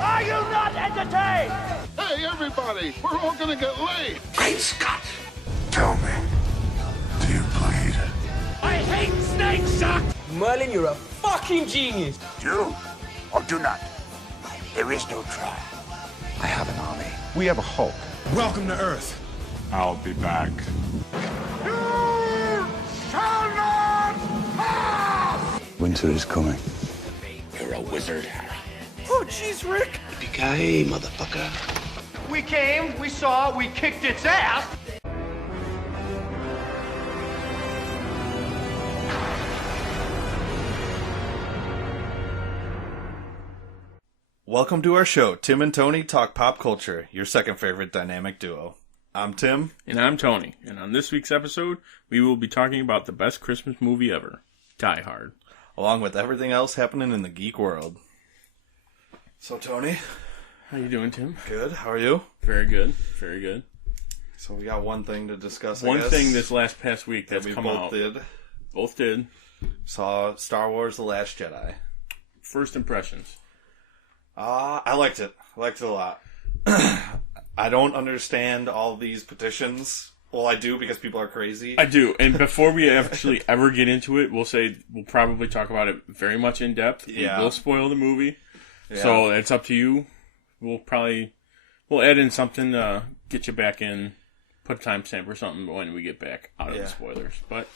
Are you not entertained? Hey, everybody, we're all gonna get laid. Great Scott! Tell me, do you bleed? I hate snakes, Doc! Merlin, you're a fucking genius. Do or do not. There is no try. I have an army. We have a Hulk. Welcome to Earth. I'll be back. You shall not pass! Winter is coming. You're a wizard, Harry. Oh, jeez, Rick. Yippee-ki-yay, motherfucker. We came, we saw, we kicked its ass! Welcome to our show, Tim and Tony Talk Pop Culture, your second favorite dynamic duo. I'm Tim. And I'm Tony. And on this week's episode, we will be talking about the best Christmas movie ever, Die Hard. Along with everything else happening in the geek world. So, Tony. How you doing, Tim? Good. How are you? Very good. Very good. So we got one thing to discuss, One thing this past week that's we come both out. did. Both did. Saw Star Wars The Last Jedi. First impressions. I liked it. I liked it a lot. I don't understand all these petitions. Well, I do because people are crazy. I do. And before we actually ever get into it, we'll probably talk about it very much in depth. Yeah. We will spoil the movie. Yeah. So it's up to you. We'll add in something to get you back in, put a timestamp or something when we get back out of the spoilers. But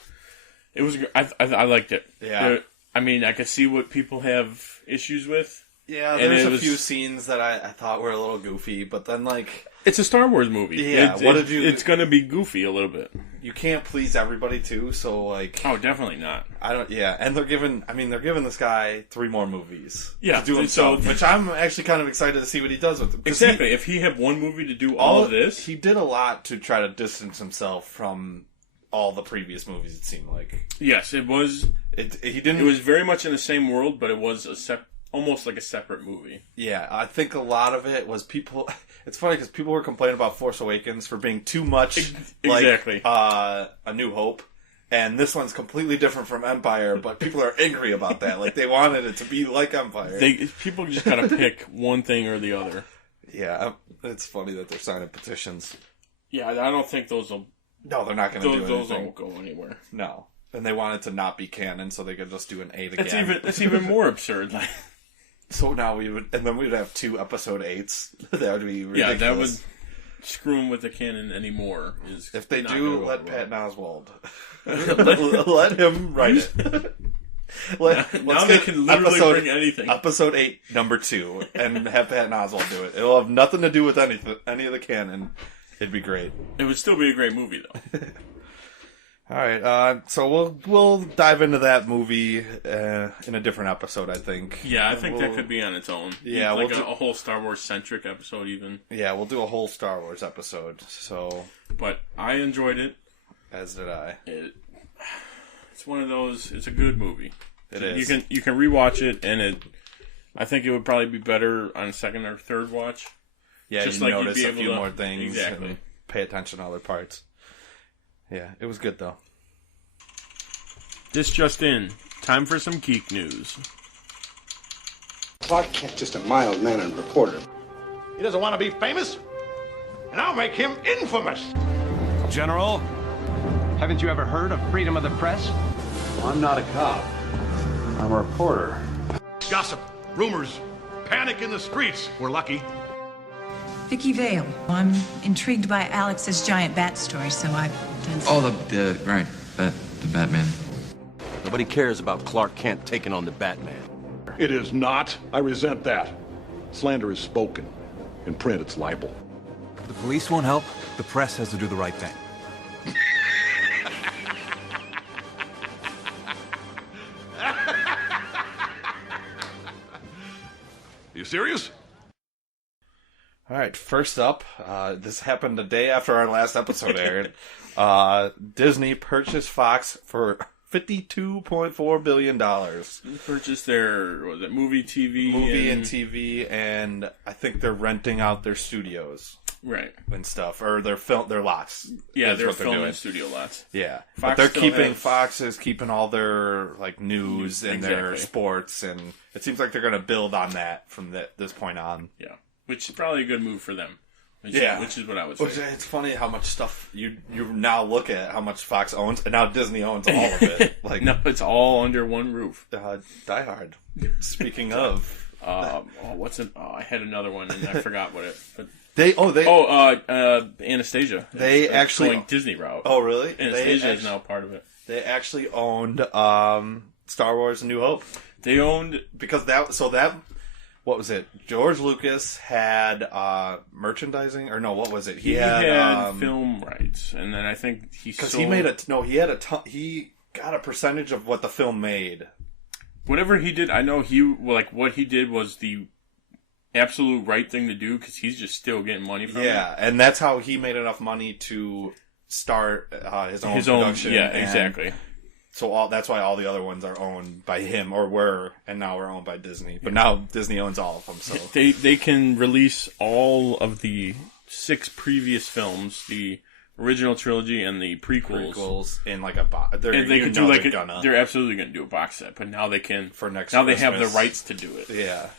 it was, I liked it. Yeah. I mean, I could see what people have issues with. Yeah, there's a few scenes that I thought were a little goofy, but then, like... It's a Star Wars movie. Yeah, It's going to be goofy a little bit. You can't please everybody, too, so, like... Oh, definitely not. And they're giving this guy 3 more movies to do himself, which I'm actually kind of excited to see what he does with them. Exactly. If he had one movie to do all of this... He did a lot to try to distance himself from all the previous movies, it seemed like. Yes, it was... It was very much in the same world, but it was almost like a separate movie. Yeah, I think a lot of it was people... It's funny because people were complaining about Force Awakens for being too much exactly. like A New Hope. And this one's completely different from Empire, but people are angry about that. Like, they wanted it to be like Empire. People just gotta pick one thing or the other. Yeah, it's funny that they're signing petitions. Yeah, I don't think those will... No, they're not going to do anything. Those won't go anywhere. No. And they want it to not be canon, so they could just do an 8 again. It's even more absurd. So now we would have 2 episode 8s. That would be ridiculous. Yeah, that would screw them with the canon anymore. If they do, let Patton Oswalt. let him write it. Now they can literally bring anything. Episode 8, number 2, and have Patton Oswalt do it. It'll have nothing to do with any of the canon. It'd be great. It would still be a great movie, though. All right, so we'll dive into that movie in a different episode, I think. Yeah, I think that could be on its own. Yeah, like a whole Star Wars centric episode, even. Yeah, we'll do a whole Star Wars episode. So, but I enjoyed it. As did I. It's one of those. It's a good movie. It is. You can rewatch it, and I think it would probably be better on a second or third watch. Yeah, just you like notice you'd be a few able to, more things. Exactly. And pay attention to other parts. Yeah, it was good, though. This just in. Time for some Geek news. Clark Kent, just a mild-mannered reporter. He doesn't want to be famous, and I'll make him infamous. General, haven't you ever heard of freedom of the press? Well, I'm not a cop. I'm a reporter. Gossip, rumors, panic in the streets. We're lucky. Vicky Vale. I'm intrigued by Alex's giant bat story, so I've done some... Oh, the Batman. Nobody cares about Clark Kent taking on the Batman. It is not. I resent that. Slander is spoken. In print, it's libel. The police won't help. The press has to do the right thing. You serious? All right, first up, this happened a day after our last episode aired. Disney purchased Fox for $52.4 billion. Purchased their, movie and TV, and I think they're renting out their studios. right, and stuff, or their lots. Yeah, they're what filming doing. studio lots. Yeah, Fox but they're still keeping has- Fox is keeping all their like news and their Exactly. sports, and it seems like they're going to build on that from this point on. Yeah, which is probably a good move for them. Which is what I would say. It's funny how much stuff you now look at how much Fox owns, and now Disney owns all of it. Like no, it's all under one roof. Die Hard. Speaking of, what's it? Oh, I had another one and I forgot what it. But Anastasia. They It's actually going Disney route. Oh, really? Anastasia is now part of it. They actually owned Star Wars: A New Hope. They owned because what was it? George Lucas had merchandising, or no? What was it? He had film rights, and then I think he got a percentage of what the film made. Whatever he did, I know what he did was the absolute right thing to do because he's just still getting money from it. Yeah, and that's how he made enough money to start his own production. Yeah, exactly. So that's why all the other ones are owned by him, or were, and now we're owned by Disney. But now Disney owns all of them. So they can release all of the 6 previous films, the original trilogy and the prequels in like a box. They're absolutely going to do a box set, but now they can for next. Now Christmas. they have the rights to do it. Yeah.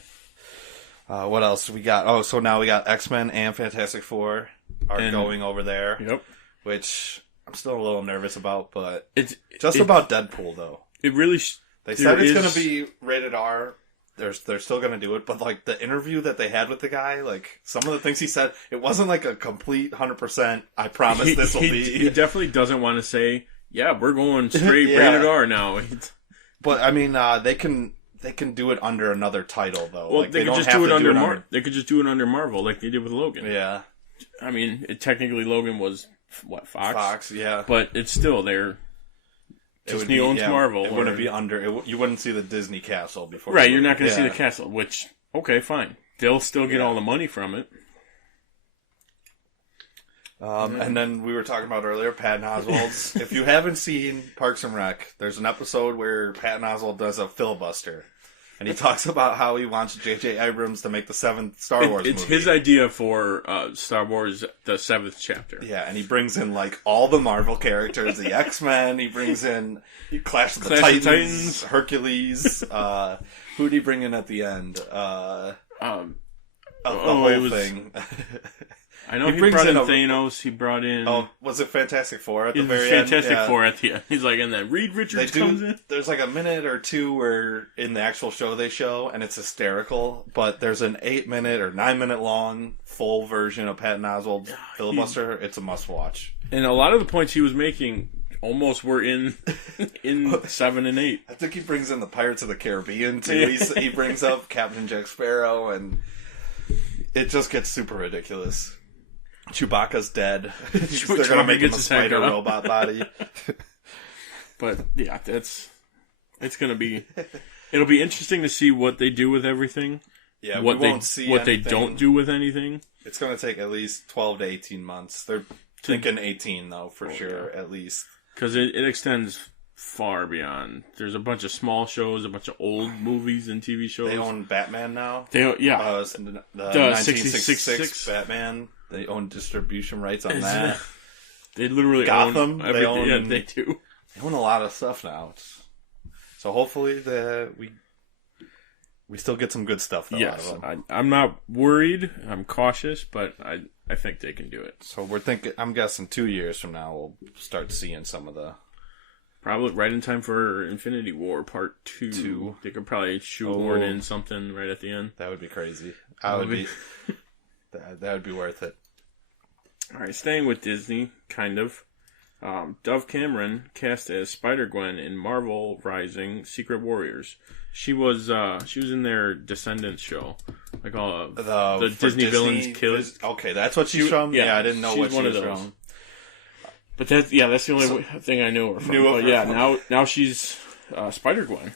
What else we got? Oh, so now we got X-Men and Fantastic Four are going over there. Yep. Which I'm still a little nervous about, but it's about Deadpool though. It really. They said it's going to be rated R. They're still going to do it, but like the interview that they had with the guy, like some of the things he said, it wasn't like a complete 100%. I promise this will be. He definitely doesn't want to say, "Yeah, we're going straight rated R now." But I mean, they can do it under another title though. Well, like, they could just do it under They could just do it under Marvel, like they did with Logan. Yeah. I mean, technically Logan was what, Fox? Fox, yeah. But it's still there. Disney owns Marvel. It wouldn't be under. You wouldn't see the Disney castle before. Right, you're not going to see the castle. Which, okay, fine. They'll still get all the money from it. And then we were talking about earlier, Patton Oswalt's. If you haven't seen Parks and Rec, there's an episode where Patton Oswalt does a filibuster. And he talks about how he wants J.J. Abrams to make the 7th Star Wars movie. It's his idea for Star Wars, the 7th chapter. Yeah, and he brings in, like, all the Marvel characters, the X-Men, he brings in Clash of the Titans, Hercules, who'd he bring in at the end? The whole thing. I know he brought in Thanos, he brought in... Oh, was it Fantastic Four at the very end? Fantastic Four at the end. He's like, and then Reed Richards comes in. There's like a minute or two where in the actual show they show, and it's hysterical, but there's an 8-minute or 9-minute long full version of Patton Oswalt's filibuster. It's a must-watch. And a lot of the points he was making almost were in 7 and 8. I think he brings in the Pirates of the Caribbean, too. He brings up Captain Jack Sparrow, and it just gets super ridiculous. Chewbacca's dead. They're going to make him a spider robot body. But, yeah, it's going to be... It'll be interesting to see what they do with everything. Yeah, what we won't see what anything. they don't do with anything. It's going to take at least 12 to 18 months. They're thinking 18, though, for sure, at least. Because it extends far beyond. There's a bunch of small shows, a bunch of old movies and TV shows. They own Batman now? The 1966 Batman. They own distribution rights on that. They literally Gotham. own everything. Yeah, they do. They own a lot of stuff now. So hopefully we still get some good stuff though, out of them. I'm not worried. I'm cautious, but I think they can do it. So I'm guessing 2 years from now we'll start seeing some of the... Probably right in time for Infinity War Part 2. They could probably shoehorn in something right at the end. That would be crazy. That would be worth it. Alright, staying with Disney, kind of. Dove Cameron cast as Spider-Gwen in Marvel Rising Secret Warriors. She was in their Descendants show. Like all the Disney villains killed. Okay, that's what she's from? Yeah, I didn't know what she was from. But that's the only thing I knew her from. Now she's Spider-Gwen.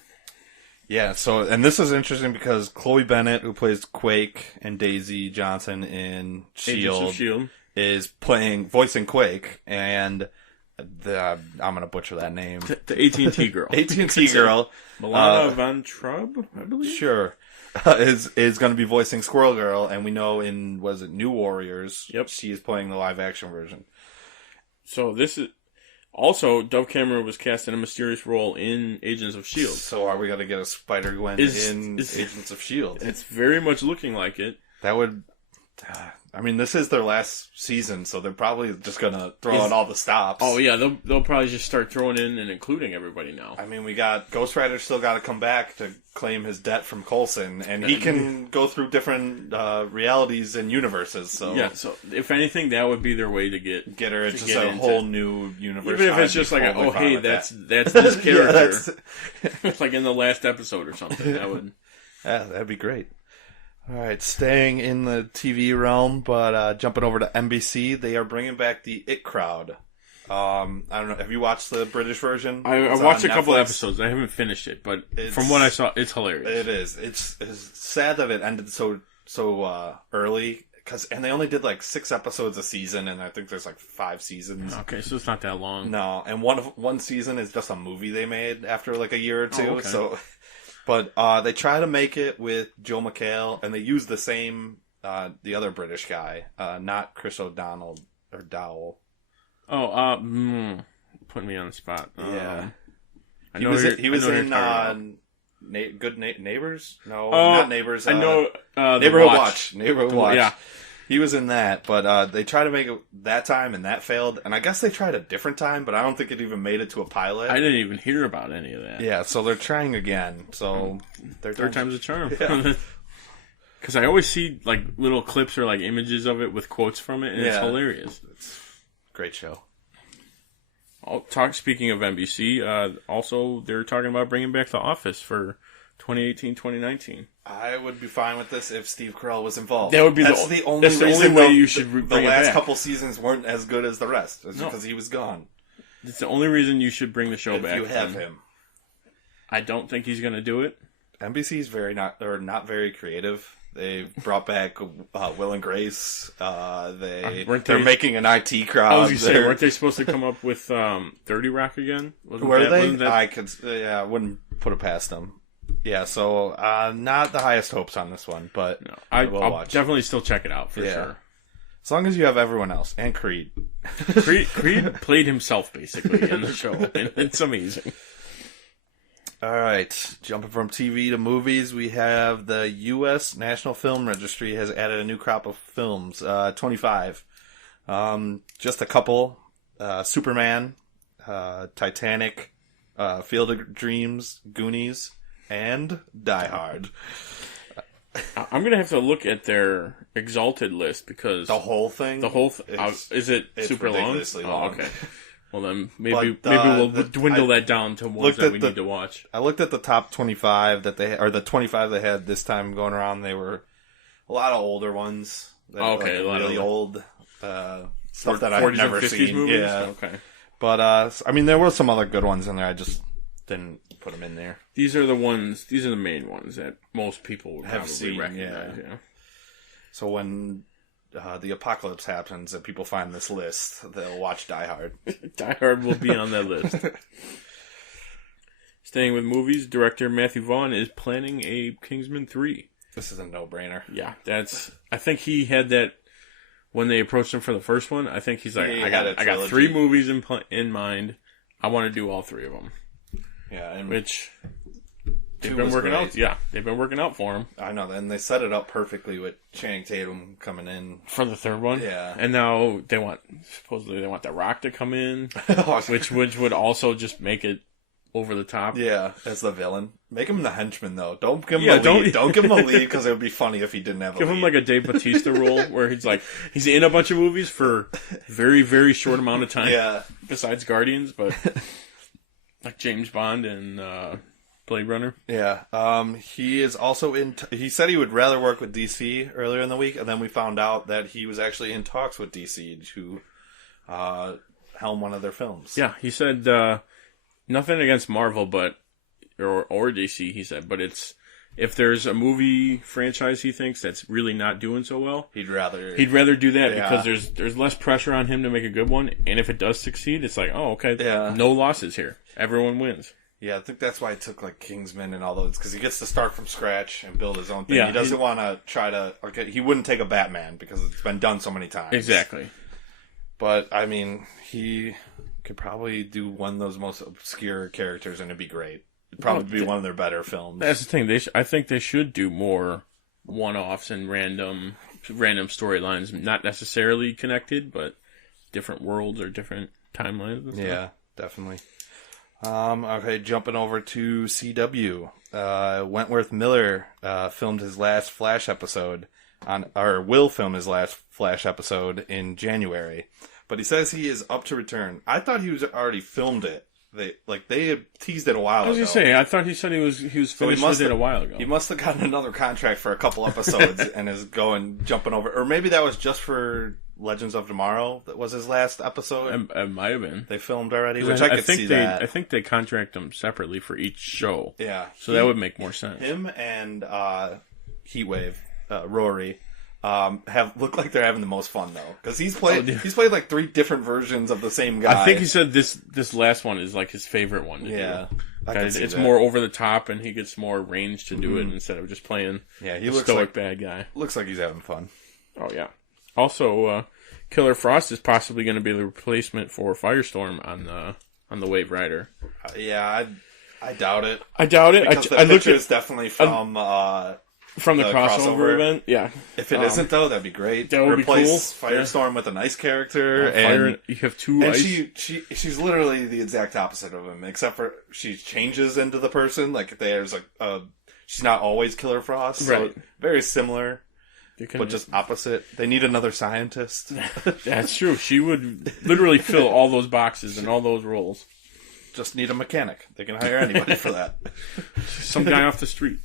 Yeah, and this is interesting because Chloe Bennett, who plays Quake, and Daisy Johnson in S.H.I.E.L.D. is voicing Quake, and I'm going to butcher that name. The AT&T girl. AT&T girl. Milana Van Trub, I believe? Sure. is going to be voicing Squirrel Girl, and we know in New Warriors, she is playing the live action version. So this is also Dove Cameron was cast in a mysterious role in Agents of S.H.I.E.L.D. So are we going to get a Spider-Gwen in Agents of S.H.I.E.L.D.? It's very much looking like it. That would... I mean, this is their last season, so they're probably just going to throw out all the stops. Oh, yeah, they'll probably just start throwing in and including everybody now. I mean, we got Ghost Rider still got to come back to claim his debt from Coulson, and he can go through different realities and universes. So yeah, so if anything, that would be their way to get her into just a whole new universe. Even if it's just like, that's this character, like in the last episode or something. That would, that'd be great. All right, staying in the TV realm, but jumping over to NBC, they are bringing back the It Crowd. I don't know. Have you watched the British version? I watched a couple episodes. I haven't finished it, but from what I saw, it's hilarious. It is. It's sad that it ended so early, and they only did like 6 episodes a season, and I think there's like 5 seasons. Okay, so it's not that long. No, and one season is just a movie they made after like a year or two. Okay. So. But they try to make it with Joe McHale, and they use the same, the other British guy, not Chris O'Donnell or Dowell. Oh, putting me on the spot. Yeah, I he know was in Neighbors. No, not Neighbors. I know Neighborhood Watch. Neighborhood Watch. Yeah, he was in that. But they tried to make it that time, and that failed. And I guess they tried a different time, but I don't think it even made it to a pilot. I didn't even hear about any of that. Yeah, so they're trying again. So third time's a charm. Yeah. Because I always see like little clips or like images of it with quotes from it, and it's hilarious. It's a great show. Speaking of NBC, also they're talking about bringing back The Office for 2018-2019. I would be fine with this if Steve Carell was involved. That would be the only reason way you should bring the last it back. couple seasons weren't as good as the rest. It's because he was gone. It's the only reason you should bring the show back. If you have him. I don't think he's going to do it. NBC's not very creative. They brought back Will and Grace. They're making an IT Crowd. I was going to say, weren't they supposed to come up with 30 Rock again? Were they? I wouldn't put it past them. Yeah, so not the highest hopes on this one, but no, I'll definitely still check it out for sure. As long as you have everyone else and Creed. Creed played himself basically in the show, and it's amazing. All right, jumping from TV to movies, we have the U.S. National Film Registry has added a new crop of films, 25. Just a couple: Superman, Titanic, Field of Dreams, Goonies, and Die Hard. I'm gonna have to look at their exalted list because the whole thing. Is it super long? long? Oh, okay. Well then, maybe we'll dwindle that down to ones that we need to watch. I looked at the top 25 the 25 they had this time going around. They were a lot of older ones. Okay, like really old stuff that I've never seen. Movies? Yeah, okay. But I mean, there were some other good ones in there. I just didn't put them in there. These are the ones. These are the main ones that most people would have probably seen. recognize. Yeah. So when the apocalypse happens and people find this list, they'll watch Die Hard. Die Hard will be on that list. Staying with movies, director Matthew Vaughn is planning a Kingsman 3. This is a no-brainer. Yeah, I think he had that when they approached him for the first one. I think he's like, I got 3 movies in mind. I want to do all 3 of them. Yeah, and which they've been working out. Yeah, they've been working out for him. I know, and they set it up perfectly with Channing Tatum coming in for the third one. Yeah, and now supposedly they want The Rock to come in, which would also just make it over the top. Yeah, as the villain. Make him the henchman though. Don't give him a lead. Don't give him a lead because it would be funny if he didn't have a lead. Give him like a Dave Bautista role where he's in a bunch of movies for very, very short amount of time. Yeah. Besides Guardians, but like James Bond and Blade Runner. Yeah. He is also he said he would rather work with DC earlier in the week, and then we found out that he was actually in talks with DC to helm one of their films. Yeah, he said nothing against Marvel, but or DC. He said, but if there's a movie franchise he thinks that's really not doing so well, he'd rather do that because there's less pressure on him to make a good one, and if it does succeed, it's like, oh, okay, no losses here, everyone wins. Yeah, I think that's why it took like Kingsman and all those, because he gets to start from scratch and build his own thing. Yeah, he doesn't want to try to. Okay, he wouldn't take a Batman because it's been done so many times. Exactly. But I mean, he could probably do one of those most obscure characters, and it'd be great. It'd probably be one of their better films. That's the thing. I think they should do more one-offs and random storylines, not necessarily connected, but different worlds or different timelines. And stuff. Yeah, definitely. Okay, jumping over to CW. Wentworth Miller filmed his last Flash episode will film his last Flash episode in January. But he says he is up to return. I thought he was already filmed it. They had teased it a while ago. I was going to say, I thought he said he was finished with it a while ago. He must have gotten another contract for a couple episodes and is jumping over. Or maybe that was just for Legends of Tomorrow. That was his last episode. It might have been. They filmed already, which I could see that. I think they contract him separately for each show. Yeah. So that would make more sense. Him and Heatwave, Rory, look like they're having the most fun though, because he's played like 3 different versions of the same guy. I think he said this last one is like his favorite one to do. It's more over the top, and he gets more range to do it instead of just playing. Yeah, he the looks stoic like bad guy. Looks like he's having fun. Oh yeah. Also, Killer Frost is possibly going to be the replacement for Firestorm on the Wave Rider. Yeah, I doubt it. I doubt it. Because I the picture is definitely from the crossover event. Yeah. If it isn't though, that'd be great. That would Replace be cool. Firestorm with a nice character, and you have 2 and ice. she's literally the exact opposite of him, except for she changes into the person. Like there's she's not always Killer Frost, so right? Very similar. But just opposite. They need another scientist. That's true. She would literally fill all those boxes and all those roles. Just need a mechanic. They can hire anybody for that. Some guy off the street.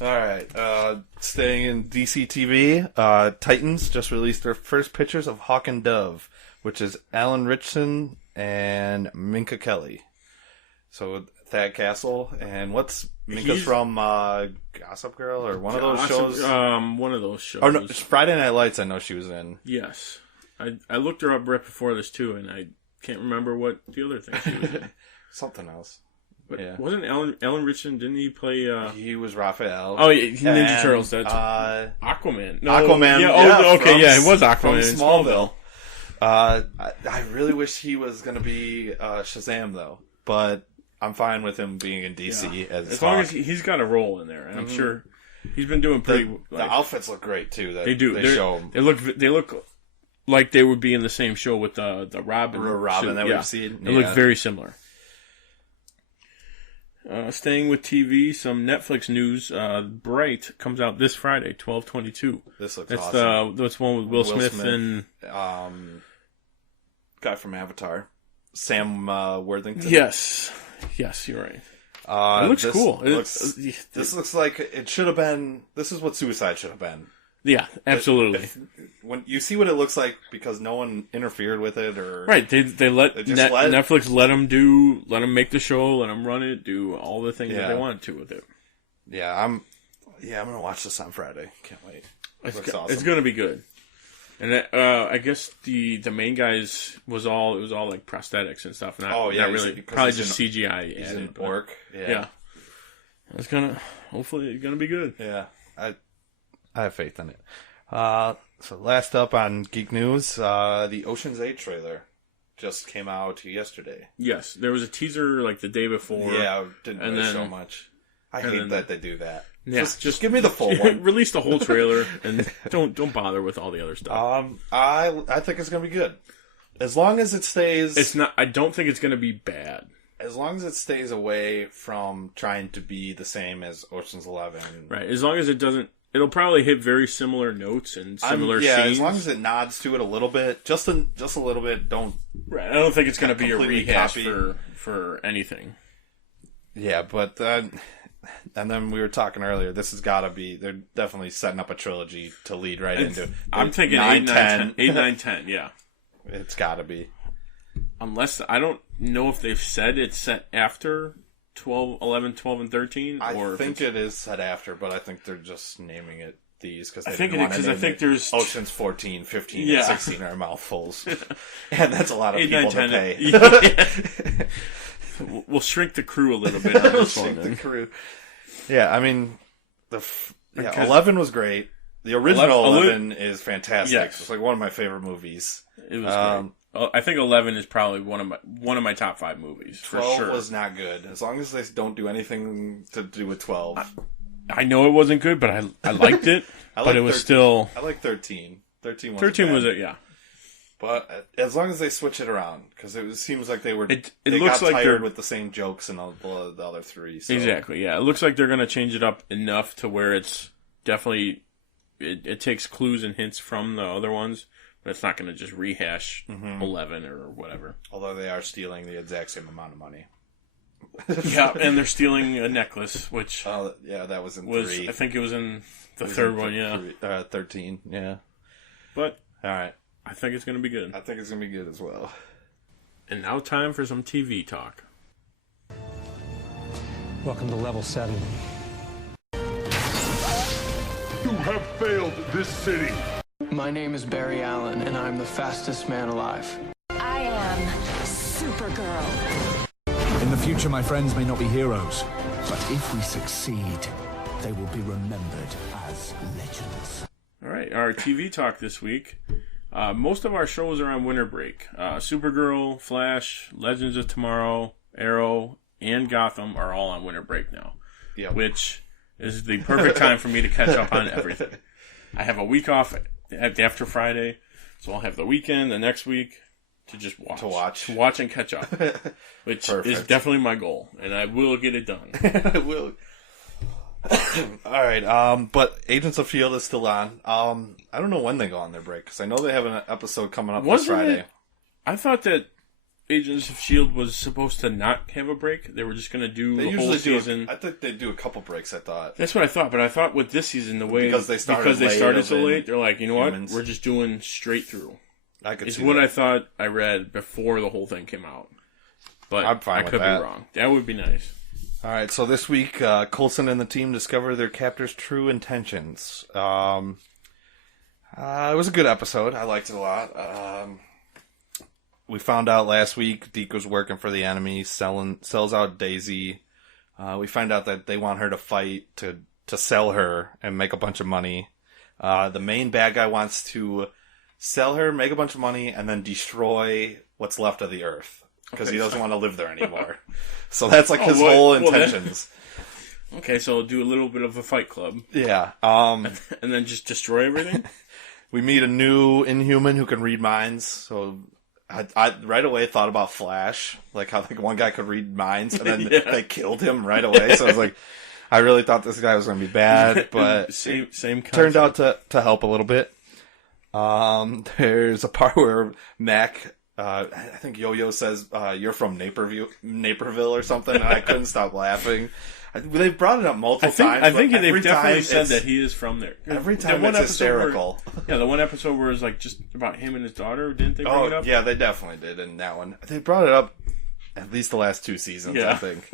Alright. Staying in DC TV, Titans just released their first pictures of Hawk and Dove, which is Alan Ritchson and Minka Kelly. So Thad Castle, and what's Minka's from Gossip Girl or one of those shows? One of those shows. Oh no, Friday Night Lights. I know she was in. Yes, I looked her up right before this too, and I can't remember what the other thing she was in. Something else. But yeah. Wasn't Alan Richardson? Didn't he play? He was Raphael. Oh yeah, Ninja Turtles. That's Aquaman. No, Aquaman. Yeah. Okay. Yeah, it was Aquaman from in Smallville. I really wish he was going to be Shazam though, but I'm fine with him being in DC as long as he's got a role in there, and I'm sure he's been doing pretty. The outfits look great too. They do. They show him. They look like they would be in the same show with the Robin. That we've seen. They look very similar. Staying with TV, some Netflix news. Bright comes out this Friday, 12/22. This looks awesome. That's one with Will Smith and guy from Avatar, Sam Worthington. Yes, you're right. It looks cool. This looks like it should have been. This is what Suicide should have been. Yeah, absolutely. When you see what it looks like, because no one interfered with it, or right, they let Netflix let them make the show, let them run it, do all the things that they wanted to with it. Yeah, I'm gonna watch this on Friday. Can't wait. Awesome. It's gonna be good. And I guess the main guys it was all like prosthetics and stuff. Not really, probably just CGI. He's an orc. Yeah. It's hopefully gonna be good. Yeah, I have faith in it. So last up on Geek News, the Ocean's 8 trailer just came out yesterday. Yes, there was a teaser like the day before. Yeah, didn't really show much. I hate that they do that. Yeah, just give me the full one. Release the whole trailer and don't bother with all the other stuff. I think it's gonna be good. As long as it stays. It's not. I don't think it's gonna be bad. As long as it stays away from trying to be the same as Ocean's 11. Right. As long as it doesn't. It'll probably hit very similar notes and similar scenes. As long as it nods to it a little bit, just a little bit. Don't. Right. I don't think it's going to be a rehash for anything. Yeah, but and then we were talking earlier. This has got to be. They're definitely setting up a trilogy to lead right into. I'm thinking 8, 9, 10. Yeah, it's got to be. Unless I don't know if they've said it's set after 12, 11, 12, and 13. I think it is set after, but I think they're just naming it these because I think there's Ocean's 14, 15, and 16 are mouthfuls, and that's a lot of 8, people 9, 10, to pay. We'll shrink the crew a little bit on this one. The crew. Yeah, I mean, 11 was great. The original 11 is fantastic. Yes. It's like one of my favorite movies. It was great. I think 11 is probably one of my top 5 movies, for 12 sure. was not good. As long as they don't do anything to do with 12. I know it wasn't good, but I liked it. But it was 13. still... I like 13. 13 was it, yeah. But as long as they switch it around, because it seems like they looks got like tired they're with the same jokes and the other 3. So. Exactly, yeah. It looks like they're going to change it up enough to where it's definitely... It takes clues and hints from the other ones, but it's not going to just rehash 11 or whatever. Although they are stealing the exact same amount of money. Yeah, and they're stealing a necklace, which... that was in 3. I think it was in the third one, yeah. 13, yeah. But... Alright. I think it's going to be good. I think it's going to be good as well. And now time for some TV talk. Welcome to Level 7. You have failed this city. My name is Barry Allen, and I'm the fastest man alive. I am Supergirl. In the future, my friends may not be heroes, but if we succeed, they will be remembered as legends. All right, our TV talk this week. Most of our shows are on winter break. Supergirl, Flash, Legends of Tomorrow, Arrow, and Gotham are all on winter break now. Yep. Which is the perfect time for me to catch up on everything. I have a week off after Friday, so I'll have the weekend, the next week, to just watch. To watch and catch up. Which is definitely my goal, and I will get it done. I will. Alright, but Agents of S.H.I.E.L.D. is still on. I don't know when they go on their break, because I know they have an episode coming up this Friday. I thought that Agents of S.H.I.E.L.D. was supposed to not have a break. They were just going to do a whole season. I think they do a couple breaks, I thought. That's what I thought, but I thought with this season, because they started so late, they're like, you know what? We're just doing straight through. It's what I thought I read before the whole thing came out. But I'm fine I could be wrong. That would be nice. Alright, so this week, Coulson and the team discover their captor's true intentions. It was a good episode. I liked it a lot. We found out last week Deke was working for the enemy, sells out Daisy. We find out that they want her to fight to sell her and make a bunch of money. The main bad guy wants to sell her, make a bunch of money, and then destroy what's left of the Earth. Because he doesn't want to live there anymore. So that's like his whole intentions. Okay, so do a little bit of a Fight Club. Yeah. And then just destroy everything? We meet a new Inhuman who can read minds. So I right away thought about Flash. Like how one guy could read minds and then they killed him right away. So I was like, I really thought this guy was going to be bad. But same concept. Turned out to help a little bit. There's a part where Mac... I think Yo-Yo says, you're from Naperville or something, and I couldn't stop laughing. They've brought it up multiple times. I think they've definitely said that he is from there. Every time it's hysterical. The one episode where it was like just about him and his daughter, didn't they bring it up? Yeah, they definitely did in that one. They brought it up at least the last 2 seasons, I think.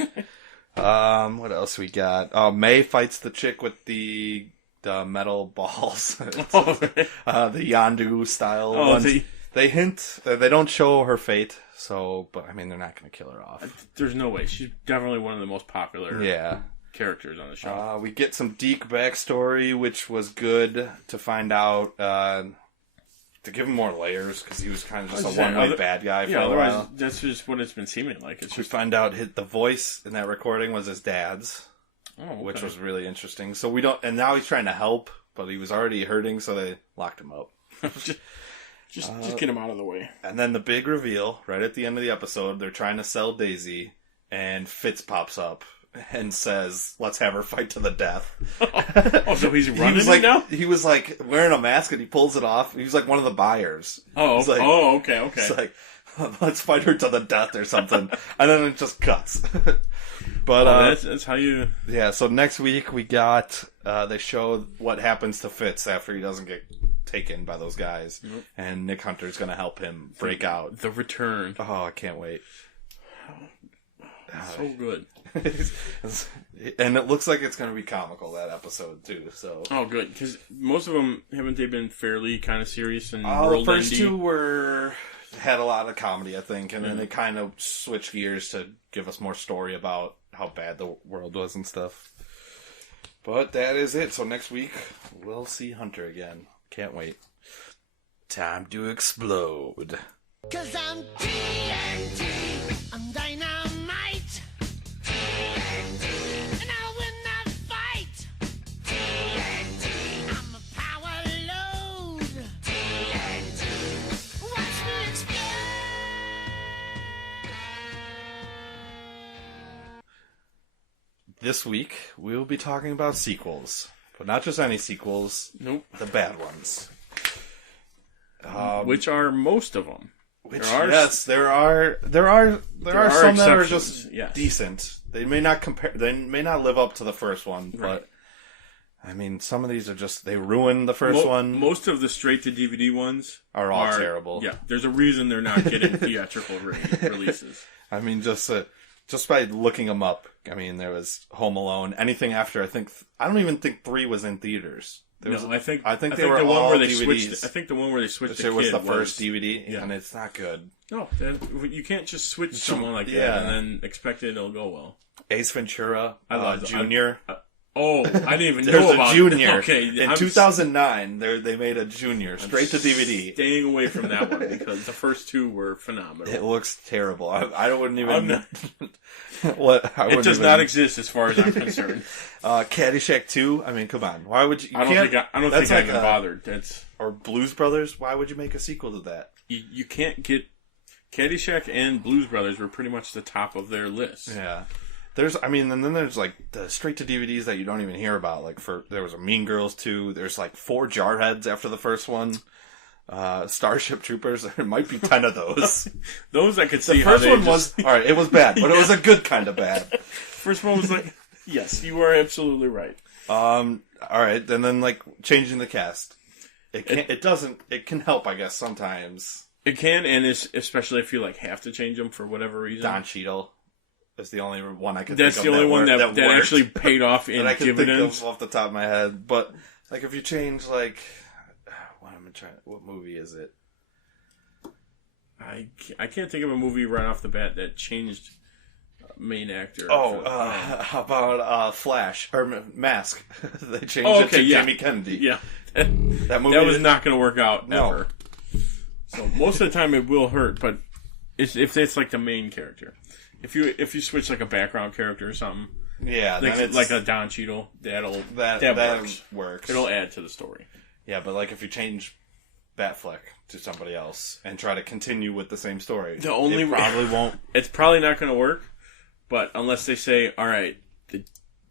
What else we got? May fights the chick with the metal balls. The Yondu style ones. They hint, they don't show her fate, but I mean, they're not going to kill her off. There's no way. She's definitely one of the most popular characters on the show. We get some Deke backstory, which was good to find out, to give him more layers, because he was kind of just a one-way bad guy for a while. That's just what it's been seeming like. We find out the voice in that recording was his dad's, which was really interesting. So and now he's trying to help, but he was already hurting, so they locked him up. Just get him out of the way. And then the big reveal, right at the end of the episode, they're trying to sell Daisy, and Fitz pops up and says, let's have her fight to the death. So he's running now? He was like wearing a mask and he pulls it off. He was like one of the buyers. Okay. It's like, let's fight her to the death or something. And then it just cuts. But that's how you... Yeah, so next week we got... they show what happens to Fitz after he doesn't get taken by those guys. Yep. And Nick Hunter's going to help him break out. The return. Oh, I can't wait. So good. And it looks like it's going to be comical, that episode, too. So. Oh, good. Because most of them, haven't they been fairly kind of serious and the first 2 were... had a lot of comedy, I think, and then they kind of switched gears to give us more story about how bad the world was and stuff. But that is it. So next week, we'll see Hunter again. Can't wait. Time to explode. 'Cause I'm TNT, I'm dynamite. TNT, and I'll win that fight. TNT, I'm a power load. TNT, watch me explode. This week, we will be talking about sequels. But not just any sequels. Nope. The bad ones. Which are most of them. There are some that are just decent. They may not live up to the first one, but I mean, some of these are just, they ruin the first one. Most of the straight to DVD ones are all terrible. Yeah, there's a reason they're not getting theatrical releases. I mean, just by looking them up, I mean, there was Home Alone. Anything after, I don't even think 3 was in theaters. I think they were all DVDs. I think the one where they switched the kid was the first DVD, and it's not good. No, you can't just switch someone like that and then expect it'll go well. Ace Ventura, Junior. I didn't even know There's about a Junior. Okay, in 2009, they made a Junior straight to DVD. Staying away from that one because the first two were phenomenal. It looks terrible. I wouldn't even. It does not exist as far as I'm concerned. Caddyshack 2. I mean, come on. Why would you? I don't think I even bothered. Or Blues Brothers. Why would you make a sequel to that? You can't get Caddyshack and Blues Brothers were pretty much the top of their list. Yeah. And then there's like the straight to DVDs that you don't even hear about. Like there was a Mean Girls 2. There's like 4 Jarheads after the first one. Starship Troopers. There might be 10 of those. Those I could see. The first one was alright. It was bad, but it was a good kind of bad. First one was like, yes, you are absolutely right. Alright, and then like changing the cast. It can help, I guess, sometimes. It can, and especially if you like have to change them for whatever reason. Don Cheadle is the only one I can think of. That's the only one that actually paid off in that I can dividends. Think of off the top of my head. But like if you change like what movie is it? I can't think of a movie right off the bat that changed main actor. How about Flash or Mask? They changed it to Jamie Kennedy. Yeah, that movie that was not going to work out ever. So most of the time it will hurt, but if it's like the main character, if you switch like a background character or something, like a Don Cheadle, that works. It'll add to the story. Yeah, but like if you change Batfleck to somebody else and try to continue with the same story, it probably won't. It's probably not going to work. But unless they say, all right,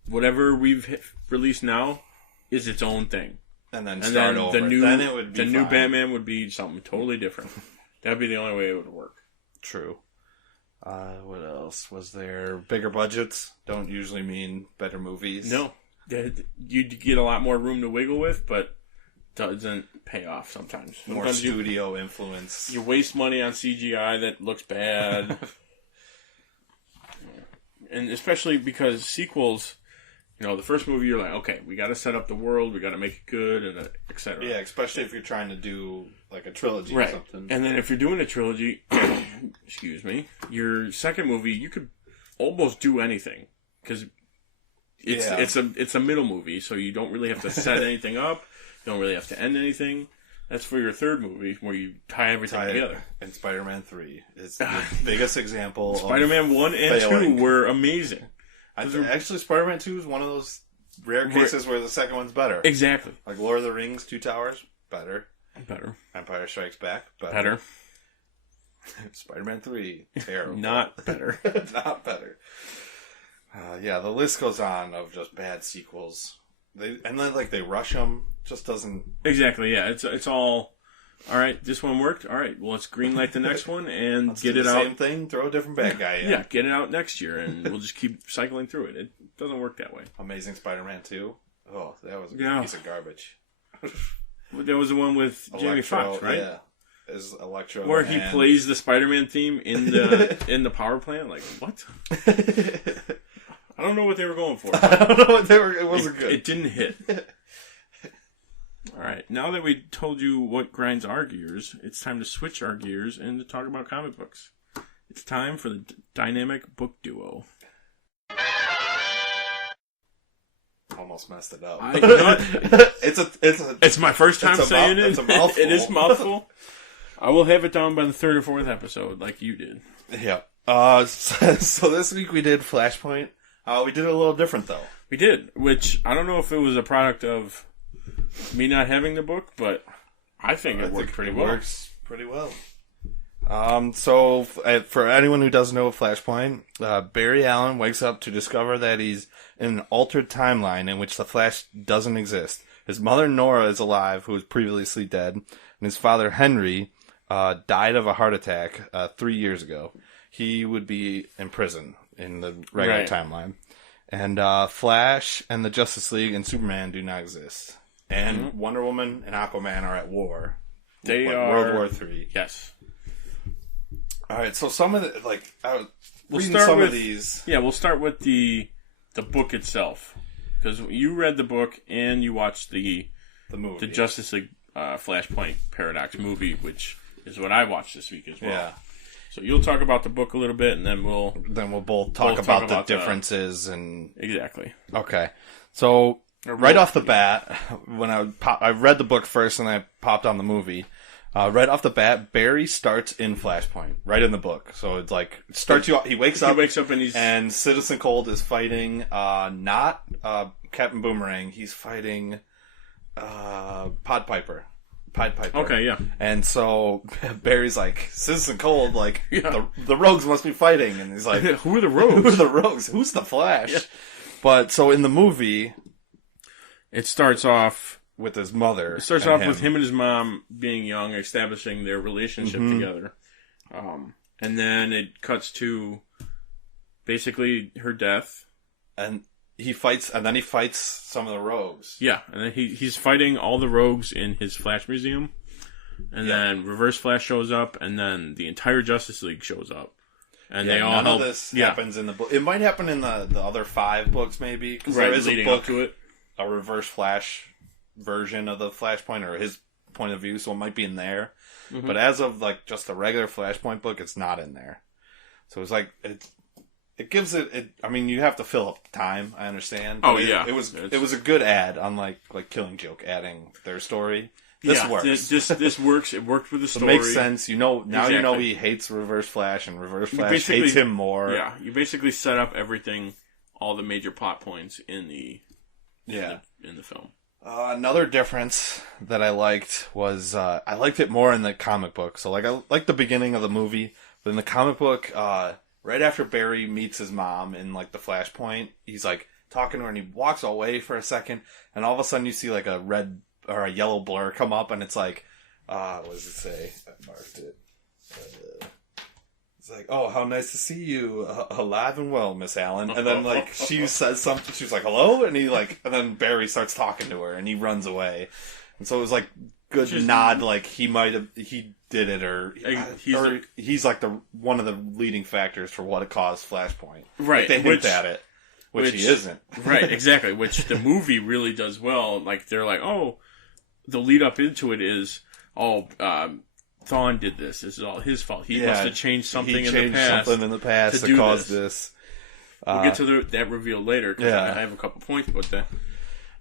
whatever we've released now is its own thing, and then start over, then it would be new Batman would be something totally different. That'd be the only way it would work. True. What else was there? Bigger budgets don't usually mean better movies. No, you get a lot more room to wiggle with, but doesn't pay off sometimes. More studio influence. You waste money on CGI that looks bad. And especially because sequels, the first movie you're like, okay, we got to set up the world, we got to make it good, and etc. Yeah, especially if you're trying to do like a trilogy or something. And then if you're doing a trilogy, excuse me, your second movie you could almost do anything because it's a middle movie, so you don't really have to set anything up, you don't really have to end anything. That's for your third movie where you tie everything together. And Spider-Man 3 is the biggest example. Spider-Man 1 and failing. 2 were amazing. Actually, Spider-Man 2 is one of those rare cases where the second one's better. Exactly. Like Lord of the Rings, Two Towers, better. Better. Empire Strikes Back, better. Spider-Man 3, terrible. Not better. Not better. The list goes on of just bad sequels. They rush them. Just doesn't exactly. Yeah, it's all right. This one worked. All right. Well, let's greenlight the next one and let's get do it the out. Same thing. Throw a different bad guy in. Yeah, get it out next year, and we'll just keep cycling through it. It doesn't work that way. Amazing Spider-Man 2. Oh, that was a piece of garbage. There was the one with Jamie Foxx, right? Yeah, as Electro, where he plays the Spider-Man theme in the power plant. Like what? I don't know what they were going for. I don't know what they were. It wasn't good. It didn't hit. All right. Now that we told you what grinds our gears, it's time to switch our gears and to talk about comic books. It's time for the dynamic book duo. Almost messed it up. It's my first time saying it. It's a mouthful. It is a mouthful. I will have it down by the 3rd or 4th episode, like you did. Yeah. So this week we did Flashpoint. We did it a little different though. We did, which I don't know if it was a product of me not having the book, but I think it worked pretty well. Works pretty well. So for anyone who doesn't know Flashpoint, Barry Allen wakes up to discover that he's in an altered timeline in which the Flash doesn't exist. His mother Nora is alive, who was previously dead, and his father Henry died of a heart attack 3 years ago. He would be in prison in the regular timeline. And Flash and the Justice League and Superman do not exist. And Wonder Woman and Aquaman are at war. They are World War III. Yes. All right, so some of the we'll start with these. Yeah, we'll start with the book itself, because you read the book and you watched the movie, the Justice League Flashpoint Paradox movie, which is what I watched this week as well. Yeah. So you'll talk about the book a little bit, and then we'll both talk about the differences and exactly. Okay, so right off the bat, when I read the book first, and I popped on the movie. Right off the bat, Barry starts in Flashpoint, right in the book. So it's like, it starts you off, he wakes up and Citizen Cold is fighting, not Captain Boomerang, he's fighting Pied Piper. Okay, yeah. And so Barry's like, Citizen Cold, like, the rogues must be fighting. And he's like, who are the rogues? Who are the rogues? Who's the Flash? Yeah. But, so in the movie, it starts off with his mother. It starts off with him and his mom being young, establishing their relationship together. And then it cuts to basically her death. And he fights some of the rogues. Yeah, and then he's fighting all the rogues in his Flash Museum. And then Reverse Flash shows up, and then the entire Justice League shows up. And they all none of this happens in the book. It might happen in the other 5 books, maybe. Because there is a book, to it. A Reverse Flash version of the Flashpoint, or his point of view, so it might be in there. Mm-hmm. But as of just the regular Flashpoint book, it's not in there. So it's like it gives it. I mean, you have to fill up time. I understand. Oh yeah, it was a good ad, unlike Killing Joke adding their story. This works. This works. It worked with the story. It makes sense. You know now. Exactly. You know he hates Reverse Flash, and Reverse Flash hates him more. Yeah, you basically set up everything, all the major plot points in the film. Another difference that I liked was I liked it more in the comic book. So I like the beginning of the movie, but in the comic book, right after Barry meets his mom in the Flashpoint, he's talking to her and he walks away for a second, and all of a sudden you see a red or a yellow blur come up, and it's what does it say? I marked it. It's oh, how nice to see you, alive and well, Miss Allen. And then she says something. She's like, hello, and he and then Barry starts talking to her, and he runs away. And so it was good nod, he did it, or he's one of the leading factors for what caused Flashpoint. Right, they hint at it, which he isn't. Right, exactly. Which the movie really does well. They're the lead up into it is Thawne did this. This is all his fault. He must have changed something in the past to cause this. We'll get to that reveal later, because I have a couple points about that.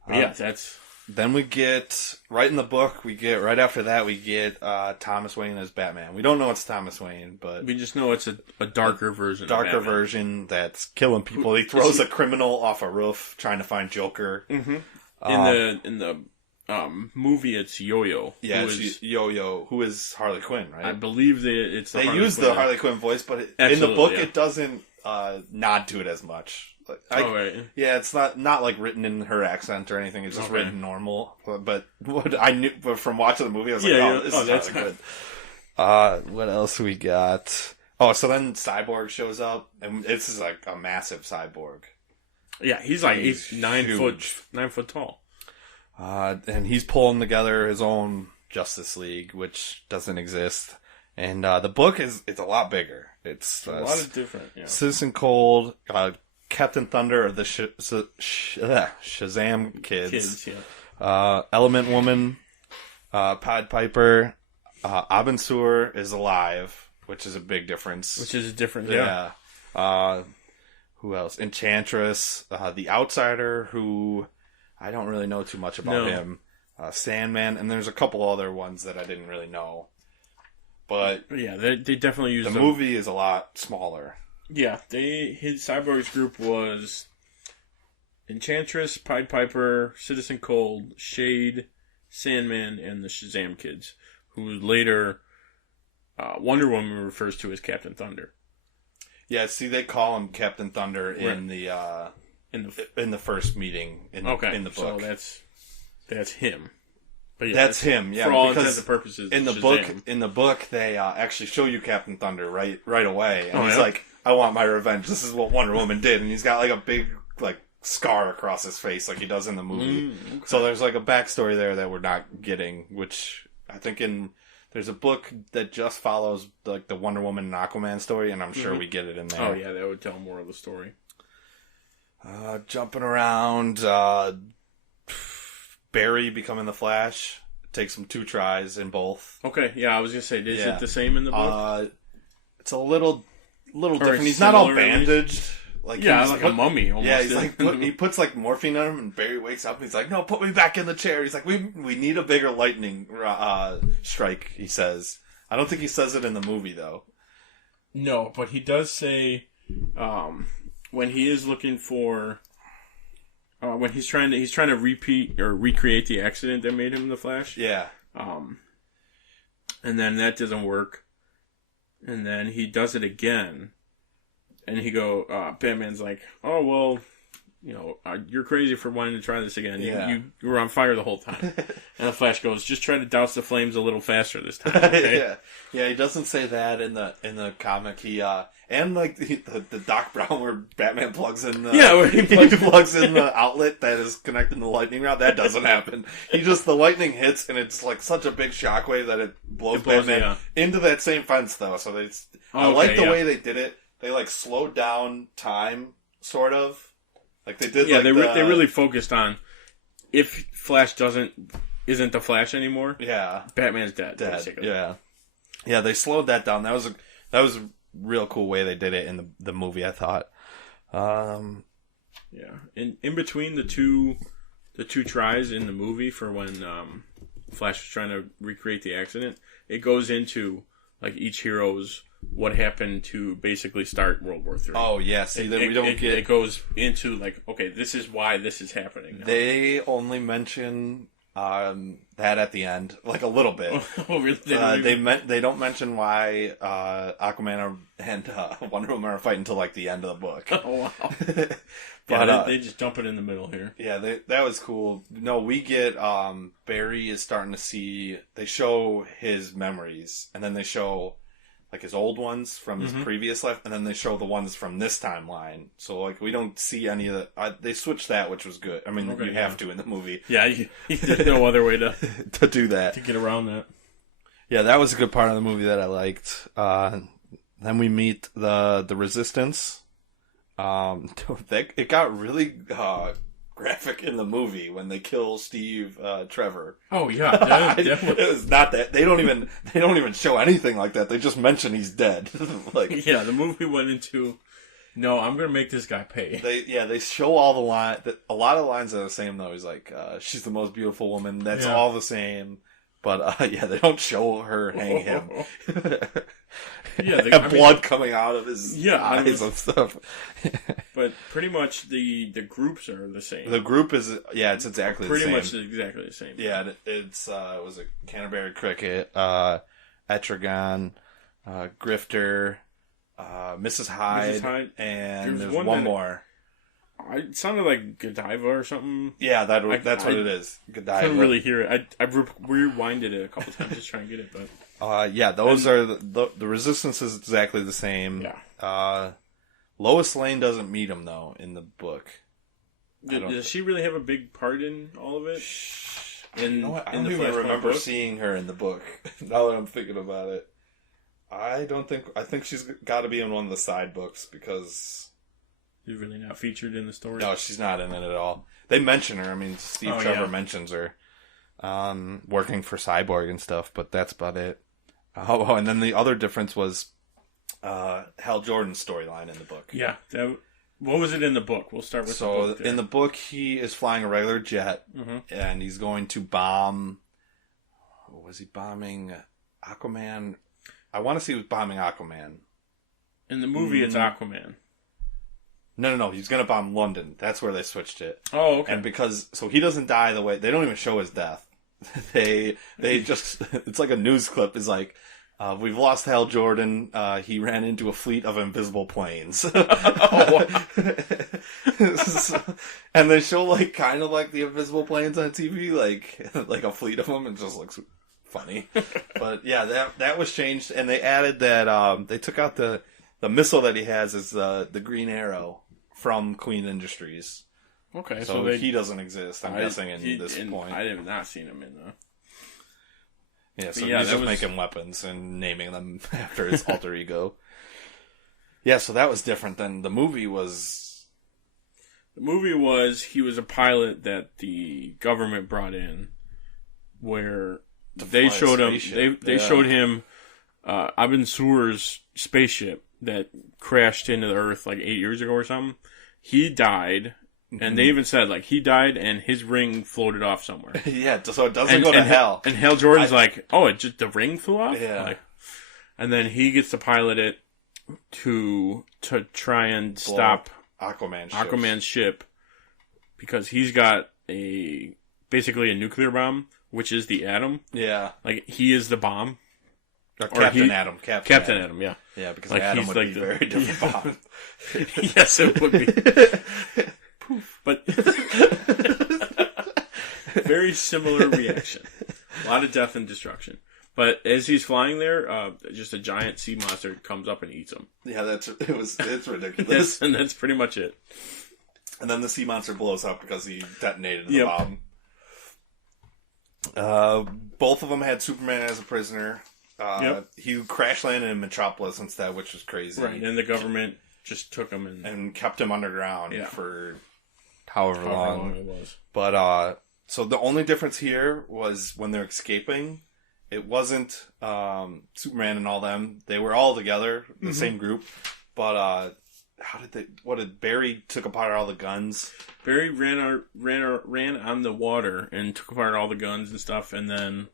But that's... Then we get, right in the book, right after that, we get Thomas Wayne as Batman. We don't know it's Thomas Wayne, but... We just know it's a darker version of Batman. Darker version that's killing people. He throws a criminal off a roof trying to find Joker. Mm-hmm. In the movie, it's Yo-Yo. Yeah, it's Yo-Yo, who is Harley Quinn, right? I believe it's the They Harley use Quinn. the Harley Quinn voice, but in the book, it doesn't nod to it as much. Right. Yeah, it's not written in her accent or anything. It's just written normal. But what I knew from watching the movie, I was this is really good. What else we got? Oh, so then Cyborg shows up, and this is a massive cyborg. Yeah, he's 9 foot tall. And he's pulling together his own Justice League, which doesn't exist. And the book it's a lot bigger. It's a lot of different. Yeah. Citizen Cold, Captain Thunder, or the Shazam kids. Element Woman, Pied Piper, Abensur is alive, which is a big difference. Which is a difference, yeah. Who else? Enchantress, the Outsider, who I don't really know too much about him. Sandman, and there's a couple other ones that I didn't really know. But yeah, they definitely used the movie is a lot smaller. Yeah, his Cyborgs group was Enchantress, Pied Piper, Citizen Cold, Shade, Sandman, and the Shazam Kids, who later Wonder Woman refers to as Captain Thunder. Yeah, see, they call him Captain Thunder in the first meeting in the book. So that's him. But yeah, that's him. Yeah, for all because intents and purposes, in the Shazam. book, they actually show you Captain Thunder right away, and he's like, "I want my revenge. This is what Wonder Woman did," and he's got like a big scar across his face, like he does in the movie. Okay. So there's like a backstory there that we're not getting, which I think there's a book that just follows like the Wonder Woman and Aquaman story, and I'm sure we get it in there. Oh yeah, that would tell more of the story. Jumping around, Barry becoming the Flash. It takes him 2 tries in both. Okay, yeah, I was gonna say, is it the same in the book? It's a little different. He's not all bandaged. Like a mummy. Almost. Yeah, he's he puts like morphine on him, and Barry wakes up and he's like, "No, put me back in the chair." He's like, "We need a bigger lightning strike." He says. I don't think he says it in the movie though. No, but he does say when he is looking for when he's trying to repeat or recreate the accident that made him the Flash. Yeah. And then that doesn't work, and then he does it again. And Batman's like, "Oh, well, you're crazy for wanting to try this again. You were on fire the whole time." And the Flash goes, "Just try to douse the flames a little faster this time." Okay? Yeah. He doesn't say that in the comic. He and like the Doc Brown where Batman plugs in where he plugs in the outlet that is connecting the lightning rod. That doesn't happen. The lightning hits and it's like such a big shockwave that it blows Batman into that same fence though. So I like the way they did it. They slowed down time, sort of. Like they did. Yeah, they really focused on if Flash isn't the Flash anymore. Yeah, Batman's dead. Basically. Yeah. They slowed that down. That was a real cool way they did it in the movie. I thought. Yeah, in between the two tries in the movie for when Flash was trying to recreate the accident, it goes into each hero's what happened to basically start World War III. Oh, yeah. See, we don't get... It goes into, okay, this is why this is happening now. They only mention that at the end, a little bit. Oh, really? They don't mention why Aquaman and Wonder Woman are fighting until, the end of the book. Oh, wow. But they just dump it in the middle here. Yeah, that was cool. No, we get... Barry is starting to see... They show his memories, and then they show... his old ones from his previous life, and then they show the ones from this timeline. So, we don't see any of the... they switched that, which was good. I mean, you have to in the movie. Yeah, there's no other way to... to do that. To get around that. Yeah, that was a good part of the movie that I liked. Then we meet the Resistance. It got really... graphic in the movie when they kill Steve Trevor. Oh yeah, definitely. It was not that they don't even show anything like that. They just mention he's dead. Yeah, the movie went into no, I'm gonna make this guy pay. They show all the line. A lot of the lines are the same though. He's like, she's the most beautiful woman. That's all the same. But they don't show her hang him. Yeah, blood coming out of his eyes and stuff. But pretty much the groups are the same. The group is it's exactly the same. Pretty much exactly the same. Yeah, it was a Canterbury Cricket, Etrigan, Grifter, Mrs. Hyde, and there's one more. It sounded like Godiva or something. Yeah, that's what it is. Godiva. I couldn't really hear it. I rewinded it a couple times just trying to get it, but. Those are the Resistance is exactly the same. Yeah. Lois Lane doesn't meet him though in the book. Does she really have a big part in all of it? I don't even remember seeing her in the book. Now that I'm thinking about it, I think she's got to be in one of the side books because she's really not featured in the story. No, she's not in it at all. They mention her. I mean, Steve Trevor mentions her. Working for Cyborg and stuff, but that's about it. Oh, and then the other difference was Hal Jordan's storyline in the book. Yeah. What was it in the book? We'll start with the book. In the book, he is flying a regular jet, and he's going to bomb... Was he bombing Aquaman? I want to say he was bombing Aquaman. In the movie, it's Aquaman. No. He's going to bomb London. That's where they switched it. Oh, okay. And so he doesn't die the way... They don't even show his death. They just... It's like a news clip. It's like... we've lost Hal Jordan. He ran into a fleet of invisible planes. And they show like kind of like the invisible planes on TV, like a fleet of them. It just looks funny. But yeah, that was changed, and they added that they took out the missile that he has is the Green Arrow from Queen Industries. Okay, so he doesn't exist. I'm guessing in this point. I have not seen him in the. Yeah, so he's just making weapons and naming them after his alter ego. Yeah, so that was different than the movie was. The movie was he was a pilot that the government brought in, where they showed him. They showed him Abin Sur's spaceship that crashed into the Earth like 8 years ago or something. He died. And they even said, like, he died and his ring floated off somewhere. Yeah, so it doesn't go to hell. And Hal Jordan's the ring flew off? Yeah. And then he gets to pilot it to try and stop Aquaman's ship. Because he's got basically a nuclear bomb, which is the Atom. Yeah. Like, he is the bomb. Captain Atom. Captain Atom, yeah. Yeah, because the Atom would be a very different bomb. Yes, it would be. But very similar reaction. A lot of death and destruction. But as he's flying there, just a giant sea monster comes up and eats him. Yeah, it's ridiculous. And that's pretty much it. And then the sea monster blows up because he detonated the bomb. Both of them had Superman as a prisoner. He crash landed in Metropolis instead, which was crazy. Right, and the government just took him and kept him underground for however long it was. But so the only difference here was when they're escaping, it wasn't Superman and all them. They were all together, the same group. But Barry took apart all the guns. Barry ran on the water and took apart all the guns and stuff, and then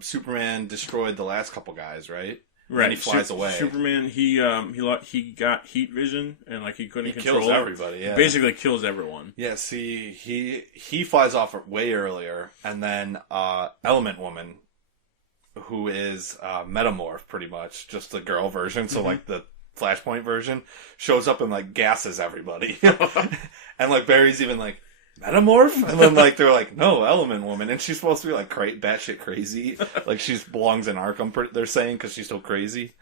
Superman destroyed the last couple guys, right? Right, and he flies away. Superman, he got heat vision and he couldn't control kills everybody. Yeah, basically kills everyone. Yeah, see, he flies off way earlier, and then Element Woman, who is Metamorph, pretty much just the girl version. So like the Flashpoint version shows up and gasses everybody, and Barry's even like, Metamorph? And then they're like, no, Element Woman, and she's supposed to be batshit crazy, she belongs in Arkham. They're saying because she's so crazy,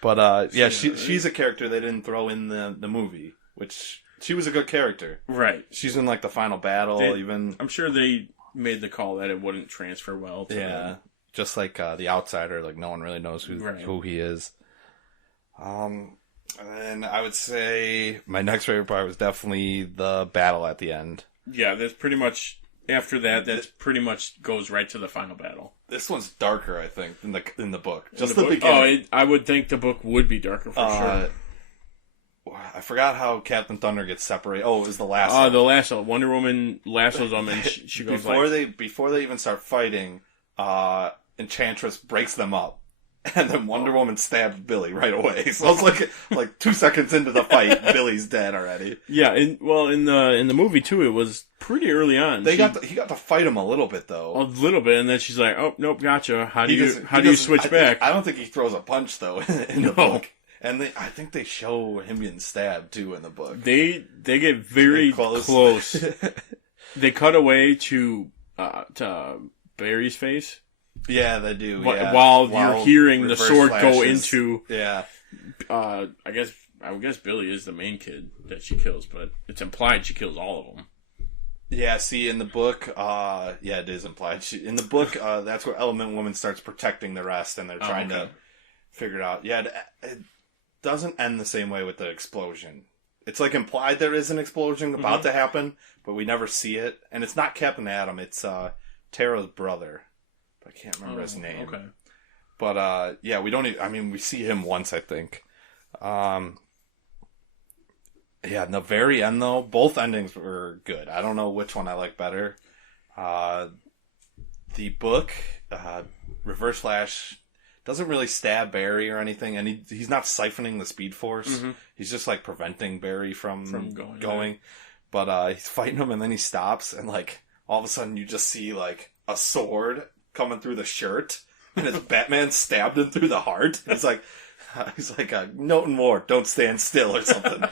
but she's a character they didn't throw in the movie, which she was a good character. Right, she's in the final battle. I'm sure they made the call that it wouldn't transfer well. To them. Just like the Outsider, no one really knows who he is. And I would say my next favorite part was definitely the battle at the end. Yeah, that's pretty much after that. That's pretty much goes right to the final battle. This one's darker, I think, in the book. Just the beginning. I would think the book would be darker for sure. I forgot how Captain Thunder gets separated. Oh, it was the lasso. The lasso. Wonder Woman lassos them, and she goes before they even start fighting. Enchantress breaks them up. And then Wonder Woman stabs Billy right away. So it's like 2 seconds into the fight, Billy's dead already. Yeah, in the movie too, it was pretty early on. He got to fight him a little bit though. A little bit, and then she's like, "Oh nope, gotcha. How do you switch back?" I don't think he throws a punch though in the book. And I think they show him getting stabbed too in the book. They get very close. They cut away to Barry's face. Yeah, they do. While you're hearing the sword go into. Yeah. I guess Billy is the main kid that she kills, but it's implied she kills all of them. Yeah, see, in the book, it is implied. In the book, that's where Element Woman starts protecting the rest, and they're trying to figure it out. Yeah, it doesn't end the same way with the explosion. it's like implied there is an explosion about to happen, but we never see it. And it's not Captain Atom, it's Tara's brother. I can't remember his name. Okay. But yeah, we don't. We see him once, I think. Yeah, in the very end though, both endings were good. I don't know which one I like better. The book, Reverse Flash, doesn't really stab Barry or anything, and he's not siphoning the Speed Force. He's just like preventing Barry from going. Yeah. But he's fighting him, and then he stops, and like all of a sudden you just see like a sword coming through the shirt, and it's Batman stabbed him through the heart. He's like, note and more, don't stand still or something.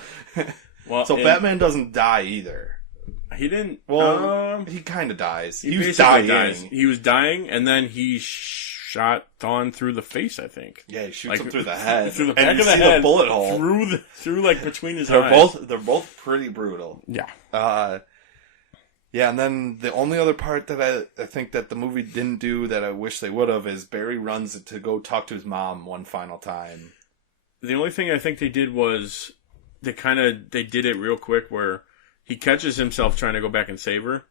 Well, so Batman doesn't die either. He didn't. Well, he kind of dies. He was dying. He was dying, and then he shot Thawne through the face, I think. Yeah, he shoots him through the head. Through the back of the head. The bullet hole. Through like between his eyes. They're both pretty brutal. Yeah. Yeah, and then the only other part that I think that the movie didn't do that I wish they would have is Barry runs to go talk to his mom one final time. The only thing I think they did was they did it real quick where he catches himself trying to go back and save her.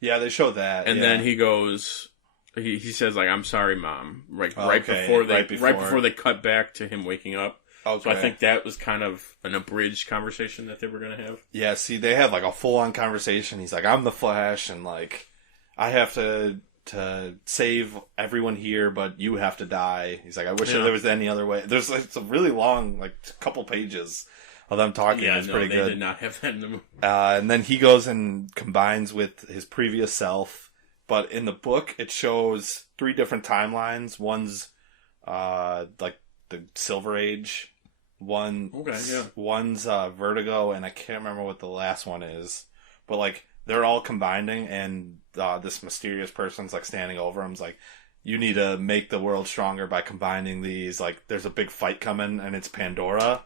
Yeah, they show that. And then he goes, he says like, "I'm sorry, Mom," right before they cut back to him waking up. Okay. So I think that was kind of an abridged conversation that they were going to have. Yeah, see, they have like a full-on conversation. He's like, "I'm the Flash, and like, I have to save everyone here, but you have to die." He's like, "I wish there was any other way." There's like, it's a really long, like, couple pages of them talking. Yeah, it's pretty good. They did not have that in the movie. And then he goes and combines with his previous self. But in the book, it shows 3 different timelines. One's like the Silver Age. One's Vertigo, and I can't remember what the last one is. But like they're all combining, and this mysterious person's like standing over him's like, "You need to make the world stronger by combining these. Like, there's a big fight coming, and it's Pandora."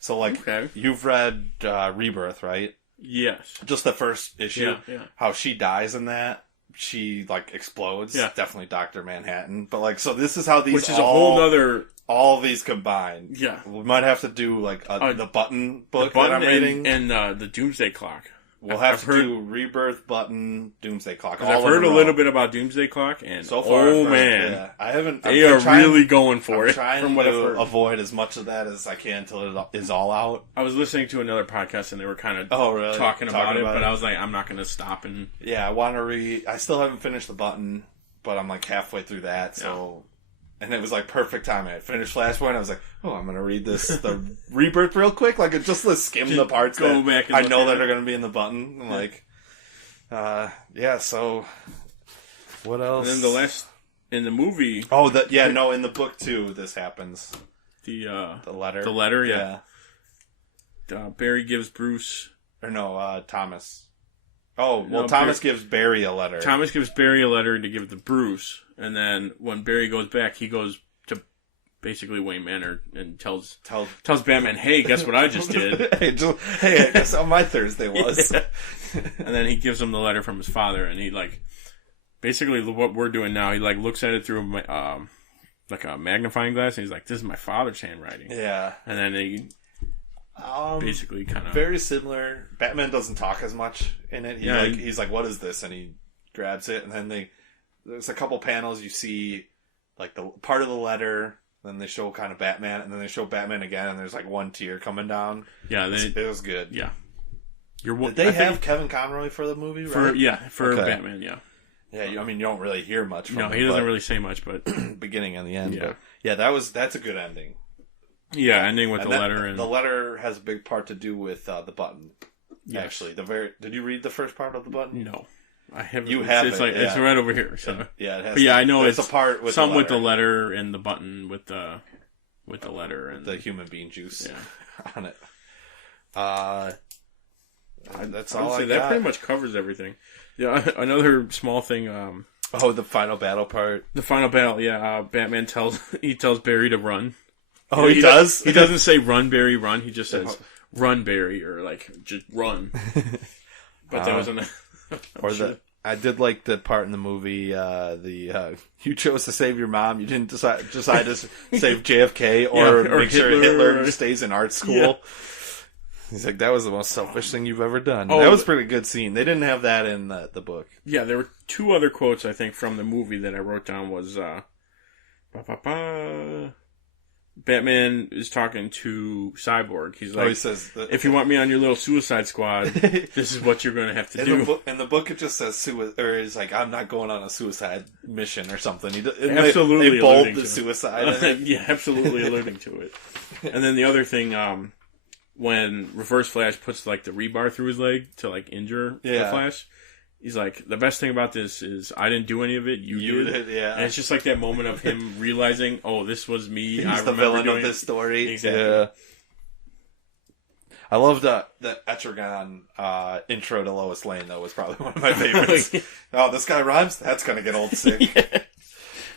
So like, you've read Rebirth, right? Yes. Just the first issue. Yeah. How she dies in that. She like explodes. Yeah. Definitely Dr. Manhattan. But like, so this is how these which is a whole other. All of these combined. Yeah. We might have to do like the Button book that I'm reading. And the Doomsday Clock. We'll have to do Rebirth, Button, Doomsday Clock. I've heard a little bit about Doomsday Clock, and so far, yeah. I haven't. They are really going for it. I'm trying to avoid as much of that as I can until it is all out. I was listening to another podcast, and they were kind of talking about it, but I was like, I'm not going to stop and. Yeah, I want to read. I still haven't finished the Button, but I'm like halfway through that, so. Yeah. And it was like perfect timing. I finished Flashpoint. I was like, "Oh, I'm gonna read the Rebirth real quick. Like, just let's skim the parts that I know that are gonna be in the Button." I'm like, yeah. So, what else? And then the last in the movie. Oh, in the book too. This happens. The letter. The letter, yeah. Barry gives Bruce, or no, Thomas. Oh, well, Thomas gives Barry a letter. Thomas gives Barry a letter to give to Bruce. And then when Barry goes back, he goes to basically Wayne Manor and tells Batman, "Hey, guess what I just did? hey, I guess how my Thursday was." Yeah. And then he gives him the letter from his father, and he like basically what we're doing now. He like looks at it through like a magnifying glass, and he's like, "This is my father's handwriting." Yeah. And then he basically kind of very similar. Batman doesn't talk as much in it. He's like, "What is this?" And he grabs it, and then there's a couple panels you see, like the part of the letter, then they show kind of Batman, and then they show Batman again, and there's like one tear coming down. Yeah, it was good. Yeah. Did they have Kevin Conroy for the movie, right? For Batman, yeah. Yeah, you don't really hear much from him. No, he doesn't really say much, but... beginning and the end. Yeah. But yeah, that's a good ending. Yeah, ending with the letter. And the letter has a big part to do with the Button. Yes. Actually, did you read the first part of the Button? No. I haven't. You have it's it's right over here. So yeah, it has. But yeah, I know it's a part with some with the letter and the Button with the letter and the human bean juice on it. That's all I got. That pretty much covers everything. Yeah, another small thing. The final battle part. The final battle. Yeah, Batman tells Barry to run. Oh, he does. He doesn't say "Run, Barry, run." He just says "Run, Barry," or like just run. But that wasn't. I did like the part in the movie. You chose to save your mom. You didn't decide to save JFK or make sure Hitler stays in art school. He's like, that was the most selfish thing you've ever done. Oh, that was a pretty good scene. They didn't have that in the book. Yeah, there were two other quotes, I think, from the movie that I wrote down was, Batman is talking to Cyborg. He's like, he says if you want me on your little Suicide Squad, this is what you're going to have to do. In the book, it just says or he's like, I'm not going on a suicide mission or something. Absolutely they bold the suicide. Yeah, absolutely alluding to it. And then the other thing, when Reverse Flash puts like the rebar through his leg to like injure the Flash, he's like, the best thing about this is I didn't do any of it. You did. Yeah. And it's just like that moment of him realizing, oh, this was me. He's the villain of this story. Exactly. Yeah. I love the Etrigan intro to Lois Lane, though, was probably one of my favorites. Oh, this guy rhymes? That's going to get old sick.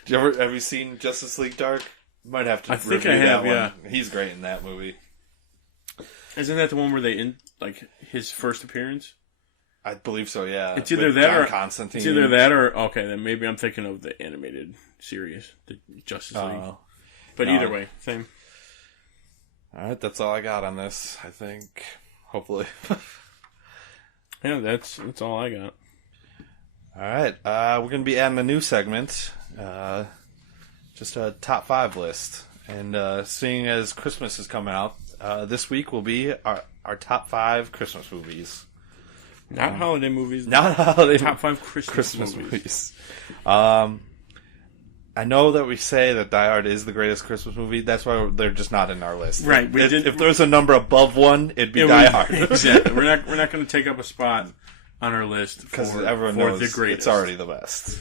Yeah. Have you seen Justice League Dark? Might have to review that one. He's great in that movie. Isn't that the one where they his first appearance? I believe so, yeah. It's either that or Constantine. It's either that or okay, then maybe I'm thinking of the animated series, the Justice League. But either way, same. All right, that's all I got on this. I think, hopefully. Yeah, that's all I got. All right, we're gonna be adding a new segment, just a top 5 list, and seeing as Christmas is coming out, this week will be our top 5 Christmas movies. Not holiday movies. Not holiday. Top 5 Christmas movies. I know that we say that Die Hard is the greatest Christmas movie. That's why they're just not in our list. Right. If there's a number above one, it'd be Die Hard. Exactly. We're not going to take up a spot on our list because everyone knows the greatest. It's already the best.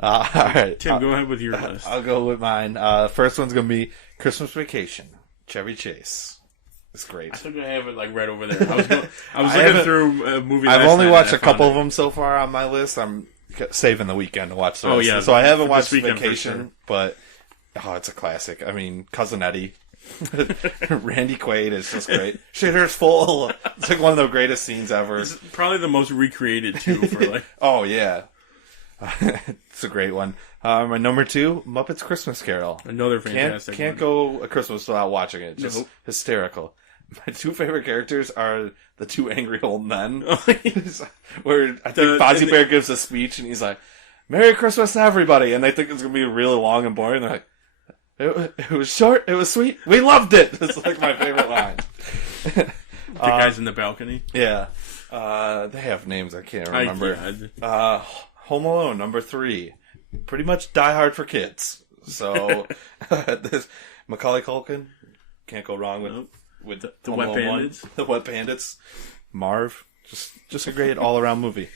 All right, Tim, go ahead with your list. I'll go with mine. First one's going to be Christmas Vacation. Chevy Chase. It's great. I think I have it right over there. I was looking through a movie. I've only watched a couple of them so far on my list. I'm saving the weekend to watch those. Oh yeah, so I haven't watched Vacation, sure. But it's a classic. I mean, Cousin Eddie, Randy Quaid is just great. Shitter's full. It's like one of the greatest scenes ever. It's probably the most recreated too. For oh yeah, it's a great one. My number 2, Muppets Christmas Carol. Another fantastic. Can't go a Christmas without watching it. Just hysterical. My 2 favorite characters are the 2 angry old men. Where I think Fozzie Bear gives a speech and he's like, "Merry Christmas to everybody," and they think it's gonna be really long and boring. They're like, "It was short. It was sweet. We loved it." It's like my favorite line. The guys in the balcony. Yeah, they have names I can't remember. Home Alone number 3. Pretty much Die Hard for kids. So this Macaulay Culkin, can't go wrong with the Wet Bandits. The Wet Bandits. Marv, just a great all around movie.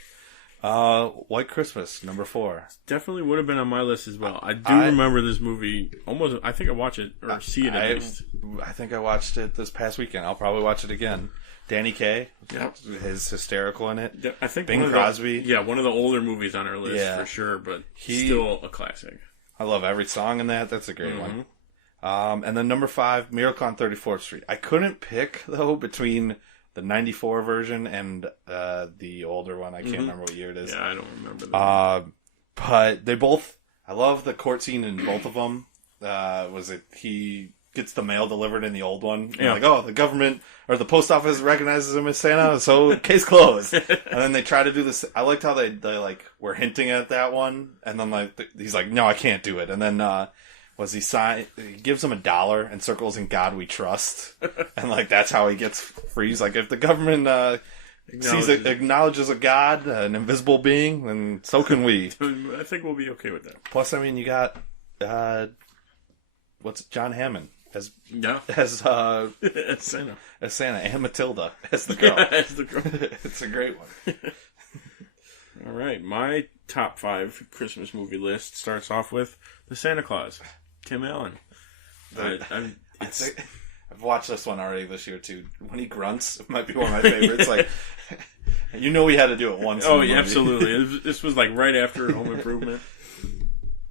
White Christmas number 4. Definitely would have been on my list as well. I remember this movie almost. I think I watch it or see it at least. I think I watched it this past weekend. I'll probably watch it again. Danny Kaye, is hysterical in it. I think Bing Crosby. One of the older movies on our list for sure, but still a classic. I love every song in that. That's a great one. And then number 5, Miracle on 34th Street. I couldn't pick though between the '94 version and the older one. I can't remember what year it is. Yeah, I don't remember that. But they both. I love the court scene in both of them. He gets the mail delivered in the old one. Yeah. Like, oh, the government or the post office recognizes him as Santa, so case closed. And then they try to do this. I liked how they were hinting at that one, and then he's like, no, I can't do it. And then he gives him $1 and circles "In God We Trust," and that's how he gets free. He's like, if the government acknowledges a God, an invisible being, then so can we. I think we'll be okay with that. Plus, I mean, you got John Hammond as Santa, and Matilda as the girl. It's a great one. All right, my top 5 Christmas movie list starts off with The Santa Claus, Tim Allen. I've watched this one already this year too. When he grunts, it might be one of my favorites. We had to do it once. Oh, yeah, absolutely. This was right after Home Improvement.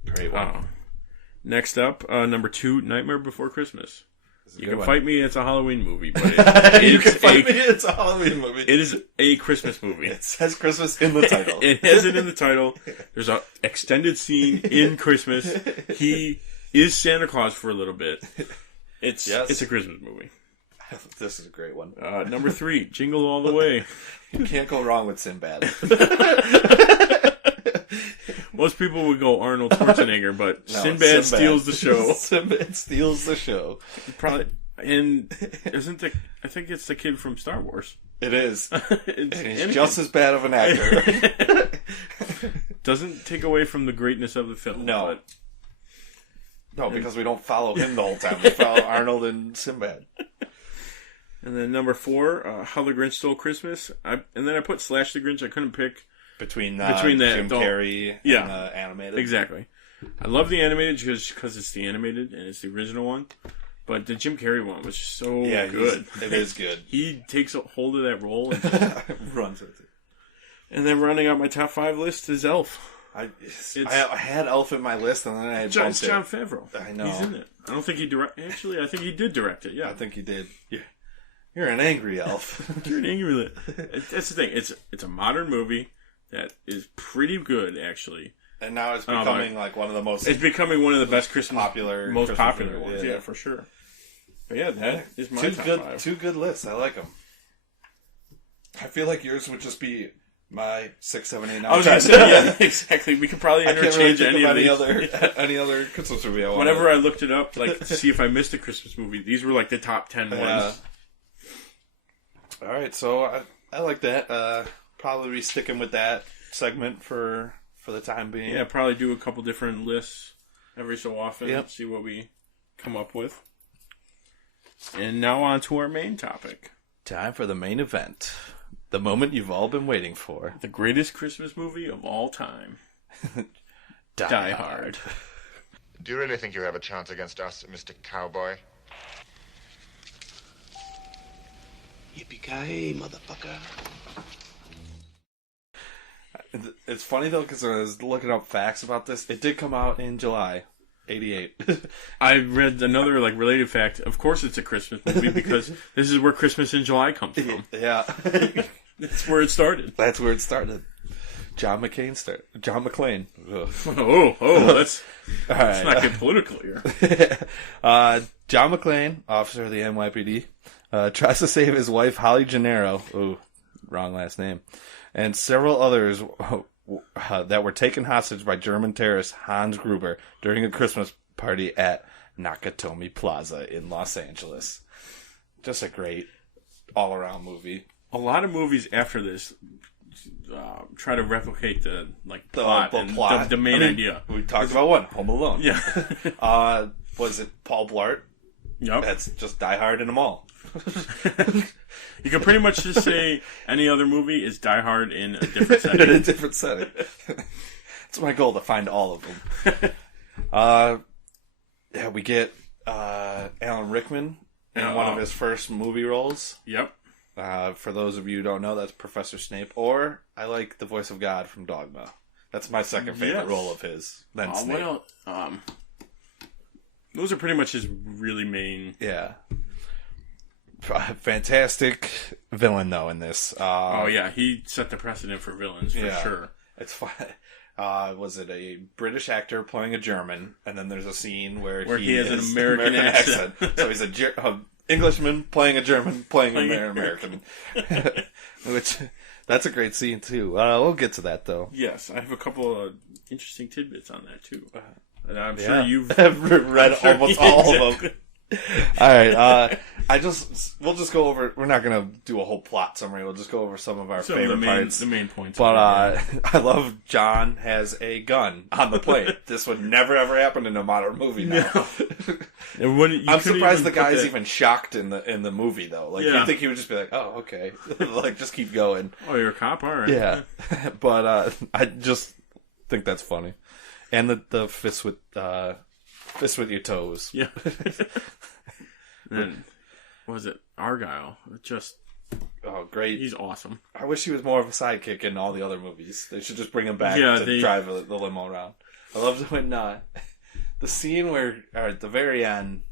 Great one. Next up, number 2, Nightmare Before Christmas. You can fight me, it's a Halloween movie, but it's a Halloween movie. It is a Christmas movie. It says Christmas in the title. It has it in the title. There's an extended scene in Christmas. He is Santa Claus for a little bit. It's a Christmas movie. This is a great one. Number 3, Jingle All the Way. You can't go wrong with Sinbad. Most people would go Arnold Schwarzenegger, but no, Sinbad steals the show. Sinbad steals the show. Probably, and I think it's the kid from Star Wars. It is. And he's just as bad of an actor. Doesn't take away from the greatness of the film. No. No, because we don't follow him the whole time. We follow Arnold and Sinbad. And then number 4, How the Grinch Stole Christmas. And then I put Slash the Grinch. I couldn't pick between that Jim Carrey and the animated. Exactly. I love the animated because it's the animated and it's the original one. But the Jim Carrey one was so good. It is good. He takes a hold of that role and runs with it. And then rounding out my top 5 list is Elf. I had Elf in my list, and then I bumped it's Jon Favreau. I know. He's in it. I don't think he Actually, I think he did direct it. Yeah, I think he did. Yeah. You're an angry elf. You're an angry elf. That's the thing. It's a modern movie that is pretty good, actually. And now it's becoming like one of the most. It's becoming one of the best most Christmas popular ones. Yeah, for sure. But yeah, that is my top 5. 2 good lists. I like them. I feel like yours would just be my 6, 7, 8, 9. I was going to say, yeah, exactly. We could probably interchange any other Christmas movie. Whenever I looked it up, like to see if I missed a Christmas movie, these were like the top 10 ones. All right, so I like that. Probably be sticking with that segment for the time being. Yeah, probably do a couple different lists every so often. See what we come up with. And now on to our main topic. Time for the main event. The moment you've all been waiting for. The greatest Christmas movie of all time. Die Hard. Do you really think you have a chance against us, Mr. Cowboy? Yippee-ki-yay, motherfucker. It's funny, though, because when I was looking up facts about this, it did come out in July. 88. I read another related fact. Of course it's a Christmas movie because this is where Christmas in July comes from. Yeah. That's where it started. That's where it started. John McClane. Let's not get political here. John McClane, officer of the NYPD, tries to save his wife Holly Gennaro. Ooh, wrong last name. And several others that were taken hostage by German terrorist Hans Gruber during a Christmas party at Nakatomi Plaza in Los Angeles. Just a great all-around movie. A lot of movies after this try to replicate the plot, the main idea. We talked about one, Home Alone. Yeah. Was it Paul Blart? Yep. That's just Die Hard in a mall. You can pretty much just say any other movie is Die Hard in a different setting. In a different setting. It's my goal to find all of them. We get Alan Rickman in one of his first movie roles. Yep. For those of you who don't know, that's Professor Snape. Or I like the voice of God from Dogma. That's my second favorite role of his. Then Snape. Those are pretty much his really main. Yeah. Fantastic villain though in this. He set the precedent for villains for sure. It's fun. Was it a British actor playing a German, and then there's a scene where he has an American accent. So he's a Englishman playing a German playing an American. Which that's a great scene too. We'll get to that though. Yes, I have a couple of interesting tidbits on that too. And I'm sure you've read almost all of them. All right, we'll just go over. We're not gonna do a whole plot summary. We'll just go over some of our favorite parts, the main points. But I love John has a gun on the plane. This would never ever happen in a modern movie now. I'm surprised the guy's even shocked in the movie though. You think he would just be like, "Oh, okay," just keep going. Oh, you're a cop, all right. Yeah, but I just think that's funny, and the fist with your toes. Yeah. Then, was it Argyle? Great. He's awesome. I wish he was more of a sidekick in all the other movies. They should just bring him back to drive the limo around. I loved when the scene where, at the very end,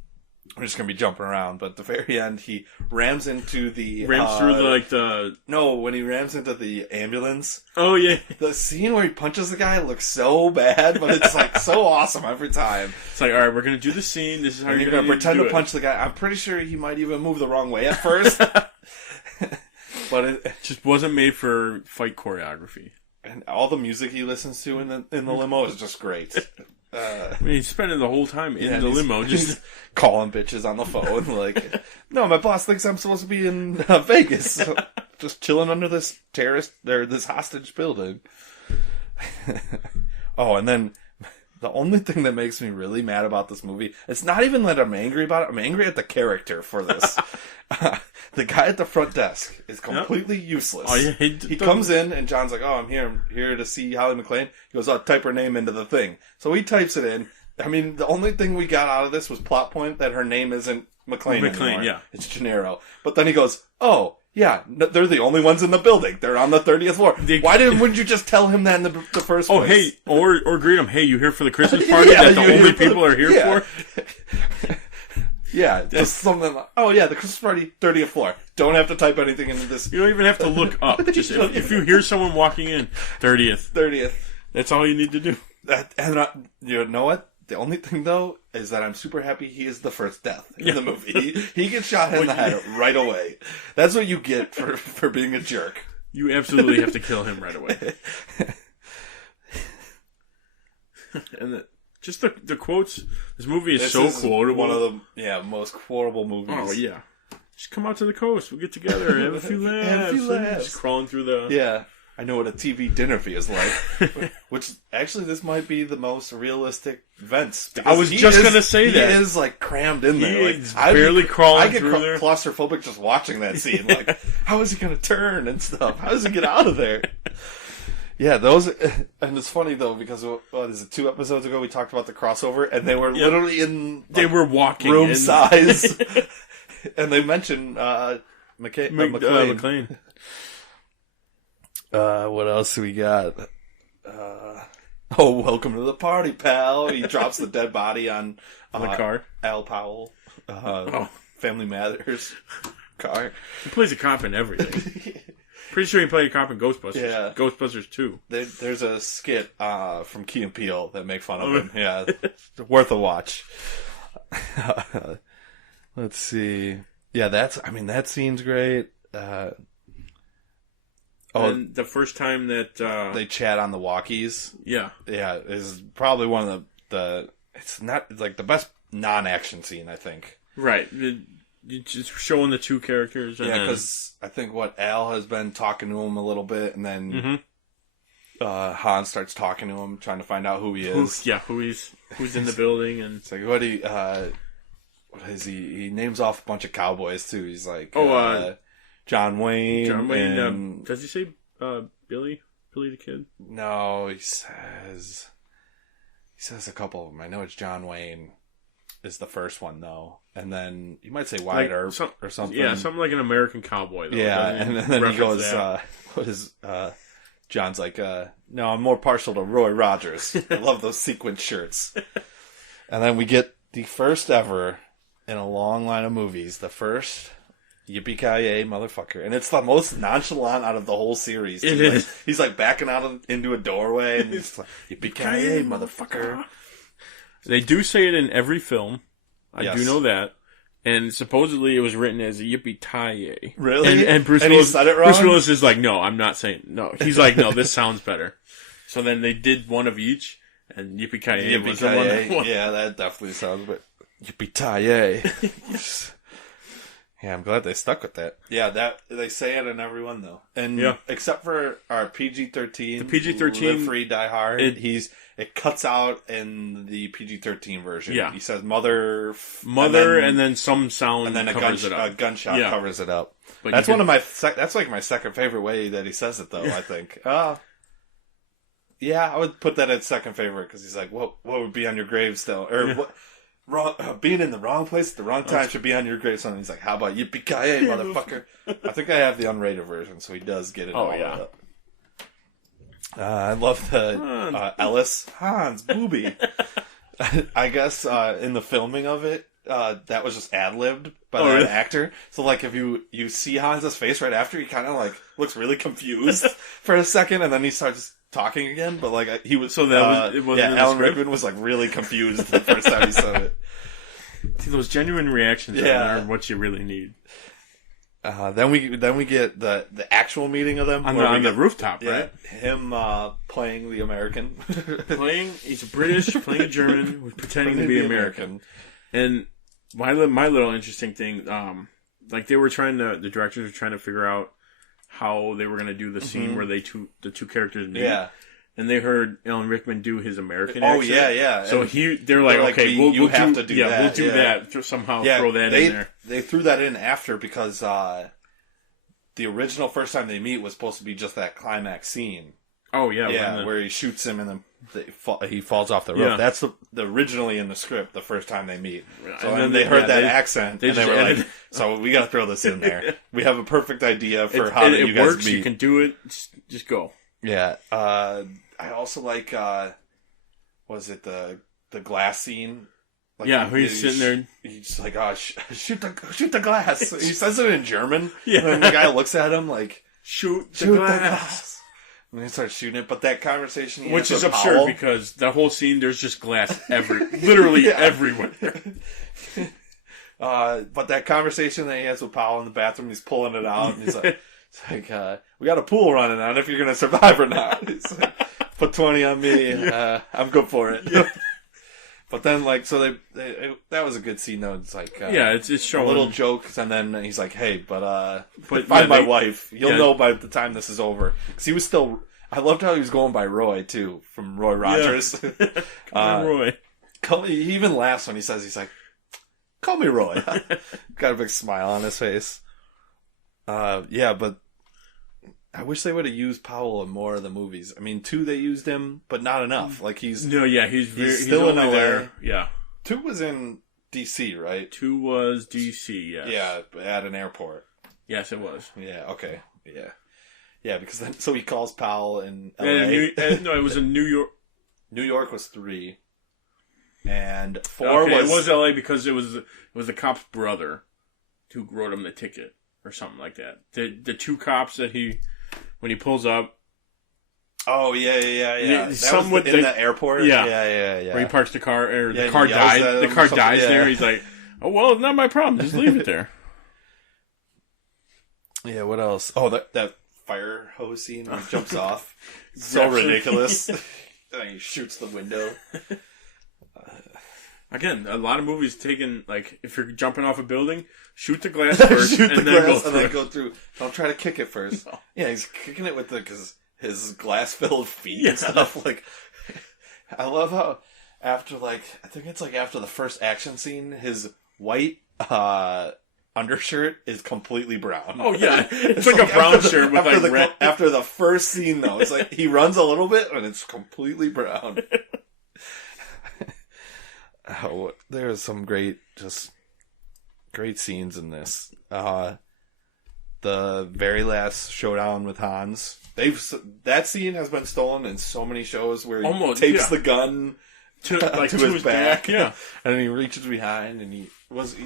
we're just gonna be jumping around, but at the very end, he rams into the... through the... No, when he rams into the ambulance. Oh, yeah. The scene where he punches the guy looks so bad, but it's like so awesome every time. It's like, alright, we're gonna do the scene, this is how you're gonna pretend to punch the guy. I'm pretty sure he might even move the wrong way at first. But it just wasn't made for fight choreography. And all the music he listens to in the limo is just great. I mean, he's spending the whole time in the limo, just calling bitches on the phone. Like, no, my boss thinks I'm supposed to be in Vegas, just chilling under this this hostage building. Oh, and then the only thing that makes me really mad about this movie, it's not even that I'm angry about it. I'm angry at the character for this. The guy at the front desk is completely useless. Oh, yeah, he comes in and John's like, "Oh, I'm here to see Holly McClane." He goes, "Oh, type her name into the thing." So he types it in. I mean, the only thing we got out of this was plot point that her name isn't McClane anymore. Yeah, it's Gennaro. But then he goes, "Oh, yeah, they're the only ones in the building. They're on the 30th floor." Wouldn't you just tell him that in the first place? Oh, hey, or greet him. Hey, you here for the Christmas party that the only people are here for? Yeah, just something like, oh yeah, the Christmas party, 30th floor. Don't have to type anything into this. You don't even have to look up. Just if you hear someone walking in, 30th. That's all you need to do. You know what? The only thing, though, is that I'm super happy he is the first death in the movie. He gets shot in the head right away. That's what you get for being a jerk. You absolutely have to kill him right away. And just the quotes. This movie is so quotable. One of the most quotable movies. Oh, yeah. Just come out to the coast. We'll get together. Have a few laughs. Just crawling through the... Yeah. I know what a TV dinner feels like. Which, actually, this might be the most realistic Vince. I was just going to say that. He is, like, crammed in there. He's barely crawling through there. I get claustrophobic just watching that scene. Like, how is he going to turn and stuff? How does he get out of there? Yeah, and it's funny though, because what is it, 2 episodes ago we talked about the crossover, and they were literally in they were walking room size, and they mentioned McClane. What else do we got? Welcome to the party, pal. He drops the dead body on the car. Al Powell, Family Matters car. He plays a cop in everything. Pretty sure he played a cop in Ghostbusters. Yeah. Ghostbusters 2. There's a skit from Key and Peele that make fun of him. Yeah. Worth a watch. Let's see. Yeah, that scene's great. And the first time that they chat on the walkies. Yeah. Yeah, is probably one of it's like the best non-action scene, I think. Right. Just showing the two characters. Yeah, because I think Al has been talking to him a little bit, and then Hans starts talking to him, trying to find out who he is. Who's in the building, and it's like what is he? He names off a bunch of cowboys too. He's like, John Wayne. John Wayne. Does he say Billy the Kid? No, he says a couple of them. I know it's John Wayne is the first one though, and then you might say Wyatt Earp or something. Yeah, something like an American cowboy. Though, yeah, and then he goes, "What is?" John's like, "No, I'm more partial to Roy Rogers. I love those sequin shirts." And then we get the first ever in a long line of movies. The first yippee-ki-yay motherfucker, and it's the most nonchalant out of the whole series. It is. He's like backing out into a doorway, and he's like, "Yippee-ki-yay, motherfucker." They do say it in every film. I do know that. And supposedly it was written as a yippee-ki-yay. Really? And Bruce Willis said it wrong? Bruce Willis is like, no, I'm not saying... No. He's like, no, this sounds better. So then they did one of each, and yippee-ki-yay was the one. Yeah, that definitely sounds a bit... Yippee-ki-yay. Yeah, I'm glad they stuck with that. Yeah, they say it in every one, though. And except for our PG-13... The PG-13... Live Free, Die Hard, it cuts out in the PG-13 version. Yeah. He says mother, and then some sound, and then a gunshot covers it up. But that's that's like my second favorite way that he says it, though. I think. Yeah, I would put that at second favorite because he's like, "What would be on your gravestone?" Or what? Being in the wrong place at the wrong time should be on your gravestone. He's like, "How about yippee-ki-yay, motherfucker?" I think I have the unrated version, so he does get it. All up. I love the Ellis Hans Booby. I guess in the filming of it, that was just ad-libbed by that actor. So, like, if you see Hans' face right after, he kind of, like, looks really confused for a second, and then he starts talking again. But, like, he was... So that was... Alan Rickman was, like, really confused the first time he said it. See, those genuine reactions are what you really need. Then we get the actual meeting of them on the rooftop, right? Him playing the American, he's British, playing a German, pretending to be American. And my little interesting thing, like the directors were trying to figure out how they were going to do the scene where the two characters meet. Yeah. And they heard Alan Rickman do his American accent. Oh, yeah. So they're like, okay, we'll have to do that. We'll do that. Somehow throw that in there. They threw that in after because the original first time they meet was supposed to be just that climax scene. Oh, yeah. Yeah, where he shoots him and then he falls off the roof. Yeah. That's the originally in the script, the first time they meet. So and then they heard that accent and they were like, so we got to throw this in there. We have a perfect idea for how you guys works, meet. You can do it. Just go. Yeah. I also like, was it the glass scene? Like he's sitting there. He's just like, oh, shoot the glass. He says it in German. Yeah. And then the guy looks at him like, shoot the glass. And he starts shooting it. But that conversation which is absurd because the whole scene, there's just glass literally everywhere. But that conversation that he has with Powell in the bathroom, he's pulling it out. And he's like, we got a pool running on if you're going to survive or not. He's like, put 20 on me. I'm good for it. Yeah. But then, like, so they that was a good scene, though. It's like, it's showing little jokes, and then he's like, hey, but find my wife. You'll know by the time this is over. Because he was still, I loved how he was going by Roy, too, from Roy Rogers. Roy. He even laughs when he says, he's like, call me Roy. Got a big smile on his face. But I wish they would have used Powell in more of the movies. I mean, 2 they used him, but not enough. Like he's still in LA. There. Yeah, 2 was in DC, right? 2 was DC. Yes. Yeah, at an airport. Yes, it was. Yeah. Okay. Yeah. Because then, so he calls Powell in LA. No, it was in New York. New York was 3, and 4 it was LA because it was the cop's brother who wrote him the ticket or something like that. The 2 cops that when he pulls up. Oh, yeah. That was in the airport? Yeah. Yeah. Where he parks the car, or the car dies. The car dies there. He's like, oh, well, it's not my problem. Just leave it there. Yeah, what else? Oh, that fire hose scene where he jumps off. So ridiculous. And he shoots the window. Again, a lot of movies taking, like, if you're jumping off a building, shoot the glass first, and then go through. Don't try to kick it first. No. Yeah, he's kicking it with his glass-filled feet and stuff. Like, I love how after, like, I think it's like after the first action scene, his white undershirt is completely brown. Oh yeah, it's like a brown shirt with like red. After the first scene, though, it's like he runs a little bit and it's completely brown. Oh, there's some great scenes in this. The very last showdown with Hans. That scene has been stolen in so many shows where he takes the gun to his back, yeah, and then he reaches behind and he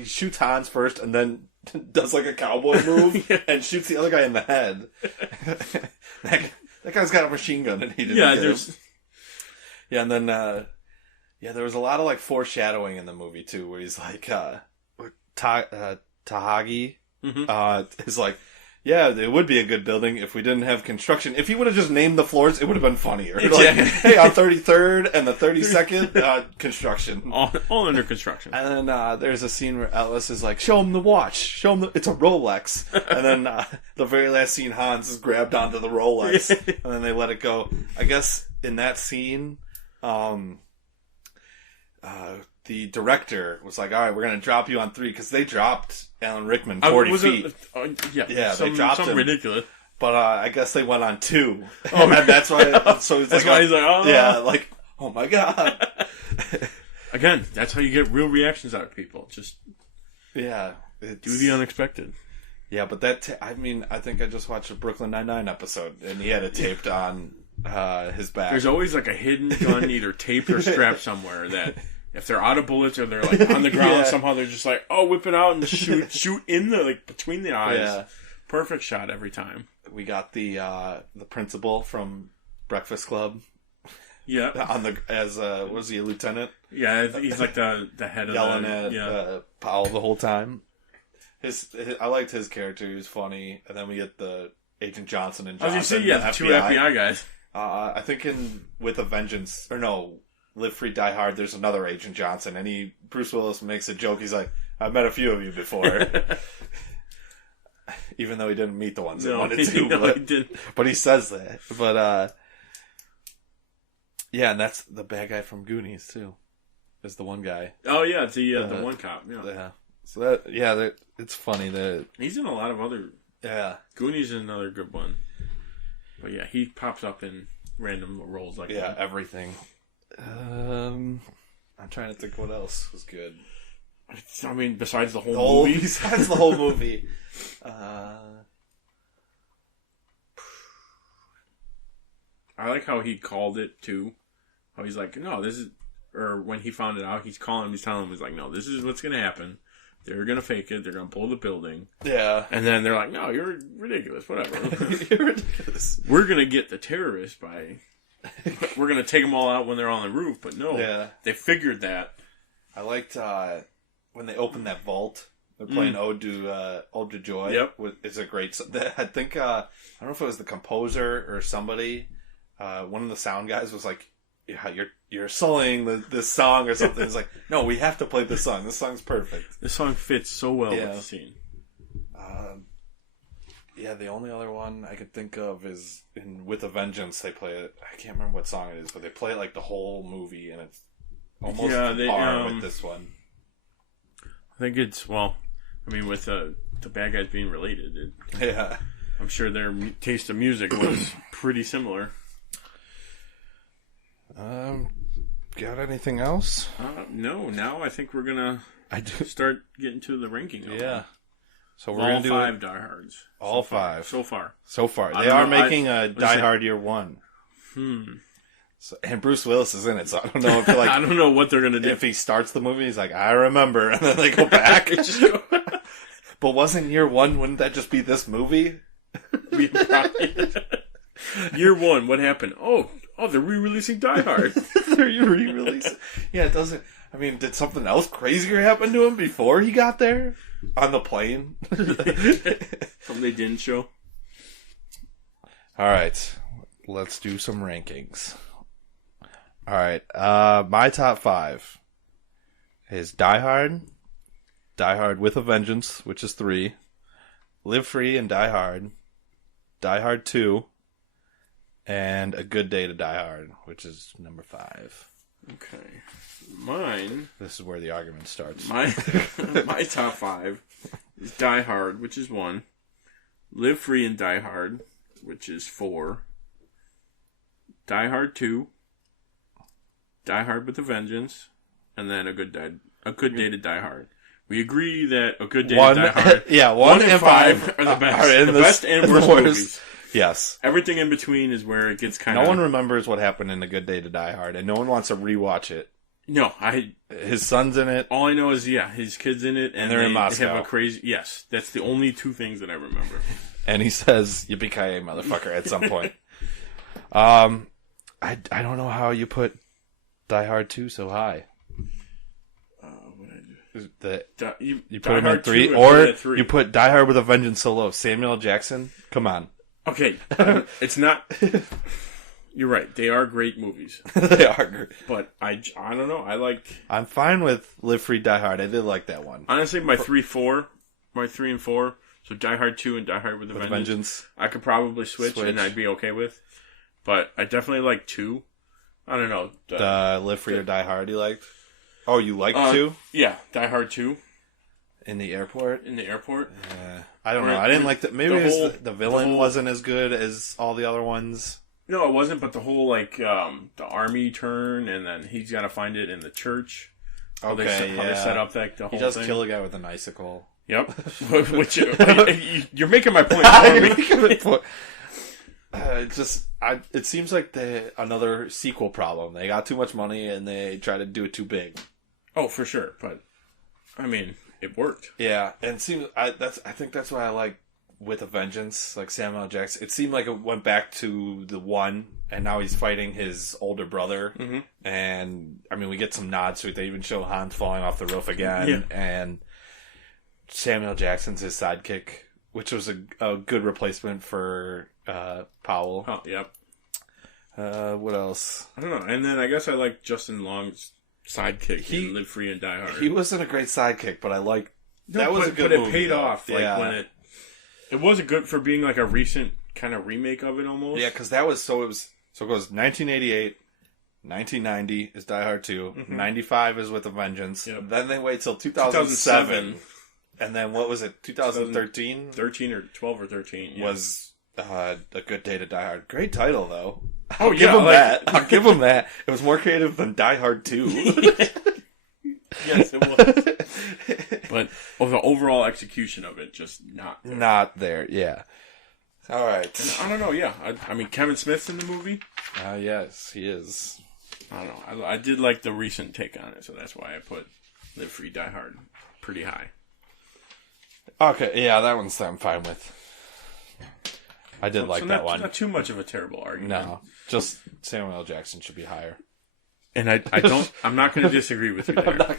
shoots Hans first, and then does like a cowboy move and shoots the other guy in the head. that guy's got a machine gun, and he didn't get him. Yeah, and then there was a lot of like foreshadowing in the movie too, where he's like Tahagi is like, yeah, it would be a good building if we didn't have construction. If he would have just named the floors, it would have been funnier. Exactly. Like, hey, on 33rd and the 32nd, construction. All under construction. And then there's a scene where Ellis is like, show him the watch. Show him it's a Rolex. And then the very last scene, Hans is grabbed onto the Rolex. And then they let it go. I guess in that scene, the director was like, all right, we're going to drop you on 3, because they dropped Alan Rickman 40 feet. They dropped him. Ridiculous. But I guess they went on 2. Oh, and that's why. So that's why he's like, oh, yeah, like, oh my god. Again, that's how you get real reactions out of people. Just do the unexpected. Yeah, but I think I just watched a Brooklyn Nine-Nine episode, and he had it taped on his back. There's always like a hidden gun, either taped or strapped somewhere, that if they're out of bullets or they're like on the ground, Yeah. somehow they're just like, oh, whip it out and shoot in the like between the eyes. Yeah. Perfect shot every time. We got the principal from Breakfast Club. Yeah, was he a lieutenant? Yeah, he's like the head of yelling at Powell the whole time. I liked his character. He was funny, and then we get the Agent Johnson and Johnson. The two FBI guys. I think with a Vengeance Live Free Die Hard. There's another Agent Johnson, and Bruce Willis makes a joke. He's like, "I've met a few of you before." Even though he didn't meet the ones that wanted to, he didn't. But he says that. But yeah, and that's the bad guy from Goonies too. Is the one guy? Oh yeah, it's the one cop. Yeah. So it's funny that he's in a lot of other. Yeah, Goonies is another good one. But yeah, he pops up in random roles like that. Everything. I'm trying to think what else was good. I mean, besides the whole movie. Besides the whole movie. I like how he called it too. How he's like, no, this is, or when he found it out, he's telling him, he's like, no, this is what's gonna happen. They're gonna fake it. They're gonna blow the building. Yeah. And then they're like, no, you're ridiculous. Whatever. You're ridiculous. We're gonna get the terrorists by. We're gonna take them all out when they're on the roof. But no, they figured that. I liked when they opened that vault. They're playing Ode to Joy. Yep. It's a great. I think I don't know if it was the composer or somebody. One of the sound guys was like, "Yeah, you're sullying this song or something." It's like, no, we have to play this song. This song's perfect. This song fits so well with the scene. The only other one I could think of is in With a Vengeance. They play it. I can't remember what song it is, but they play it like the whole movie, and it's almost on par with this one. I think it's with the bad guys being related. I'm sure their taste of music was pretty similar. Got anything else? No. Now I think we're gonna start getting to the ranking. So we're gonna do 5 Die Hards. All 5 so far. So far, they are making a Die Hard Year 1. So, and Bruce Willis is in it, so I don't know if I don't know what they're gonna do. If he starts the movie, he's like, I remember, and then they go back. But wasn't Year 1? Wouldn't that just be this movie? Year 1, what happened? Oh, they're re-releasing Die Hard. They're re-releasing. Yeah, it doesn't. I mean, did something else crazier happen to him before he got there on the plane? Something they didn't show. All right, let's do some rankings. All right, my top 5 is Die Hard, Die Hard with a Vengeance, which is 3, Live Free and Die Hard 2, and A Good Day to Die Hard, which is number 5. Okay, mine. This is where the argument starts. My top 5 is Die Hard, which is 1, Live Free and Die Hard, which is 4, Die Hard 2, Die Hard with a Vengeance, and then A Good Day to Die Hard. We agree that A Good Day to Die Hard. 1 and 5 are the best. The best and worst movies. Yes. Everything in between is where it gets kind of... No one remembers what happened in A Good Day to Die Hard, and no one wants to rewatch it. No, His son's in it. All I know is, his kid's in it, and they're in Moscow. They have a crazy... Yes, that's the only 2 things that I remember. And he says, "Yippee-ki-yay, motherfucker," at some point. I don't know how you put Die Hard 2 so high. You put him at 3, or you put Die Hard with a Vengeance so low. Samuel L. Jackson? Come on. Okay, it's not... You're right. They are great movies. They are great. But I don't know. I'm fine with Live Free, Die Hard. I did like that one. Honestly, my 3 and 4, so Die Hard 2 and Die Hard with a Vengeance, I could probably switch and I'd be okay with. But I definitely like 2. I don't know. The Live Free or Die Hard you liked? Oh, you liked 2? Yeah, Die Hard 2. In the airport? Yeah. I don't know. I didn't like that. Maybe the villain wasn't as good as all the other ones. No, it wasn't, but the whole, the army turn, and then he's got to find it in the church. How they set up the whole thing. He does kill a guy with an icicle. Yep. Which, you're making my point. It seems like another sequel problem. They got too much money, and they try to do it too big. Oh, for sure. But, I mean, it worked. Yeah, and I think that's why I like With a Vengeance, like Samuel L. Jackson. It seemed like it went back to the one, and now he's fighting his older brother. Mm-hmm. And, I mean, we get some nods to it. They even show Hans falling off the roof again. Yeah. And Samuel Jackson's his sidekick, which was a good replacement for Powell. Oh, yep. What else? I don't know. And then I guess I like Justin Long's sidekick in Live Free and Die Hard. He wasn't a great sidekick, but I like that was a good but movie. It paid off. Like yeah. when it wasn't good for being like a recent kind of remake of it almost. Yeah, because it goes 1988, 1990 is Die Hard 2, 95 is With a Vengeance. Yep. Then they wait till 2007. And then what was it, 2013? 13 or 12 or 13. Yeah. Was A Good Day to Die Hard. Great title, though. I'll give him that. I'll give him that. It was more creative than Die Hard 2. Yes, it was. But the overall execution of it, just not there. Not there, yeah. All right. And I don't know, yeah. I mean, Kevin Smith's in the movie. Yes, he is. I don't know. I did like the recent take on it, so that's why I put Live Free, Die Hard pretty high. Okay, yeah, that one's I'm fine with. I did like that one. Not too much of a terrible argument. No, just Samuel L. Jackson should be higher. And I'm not going to disagree with you there.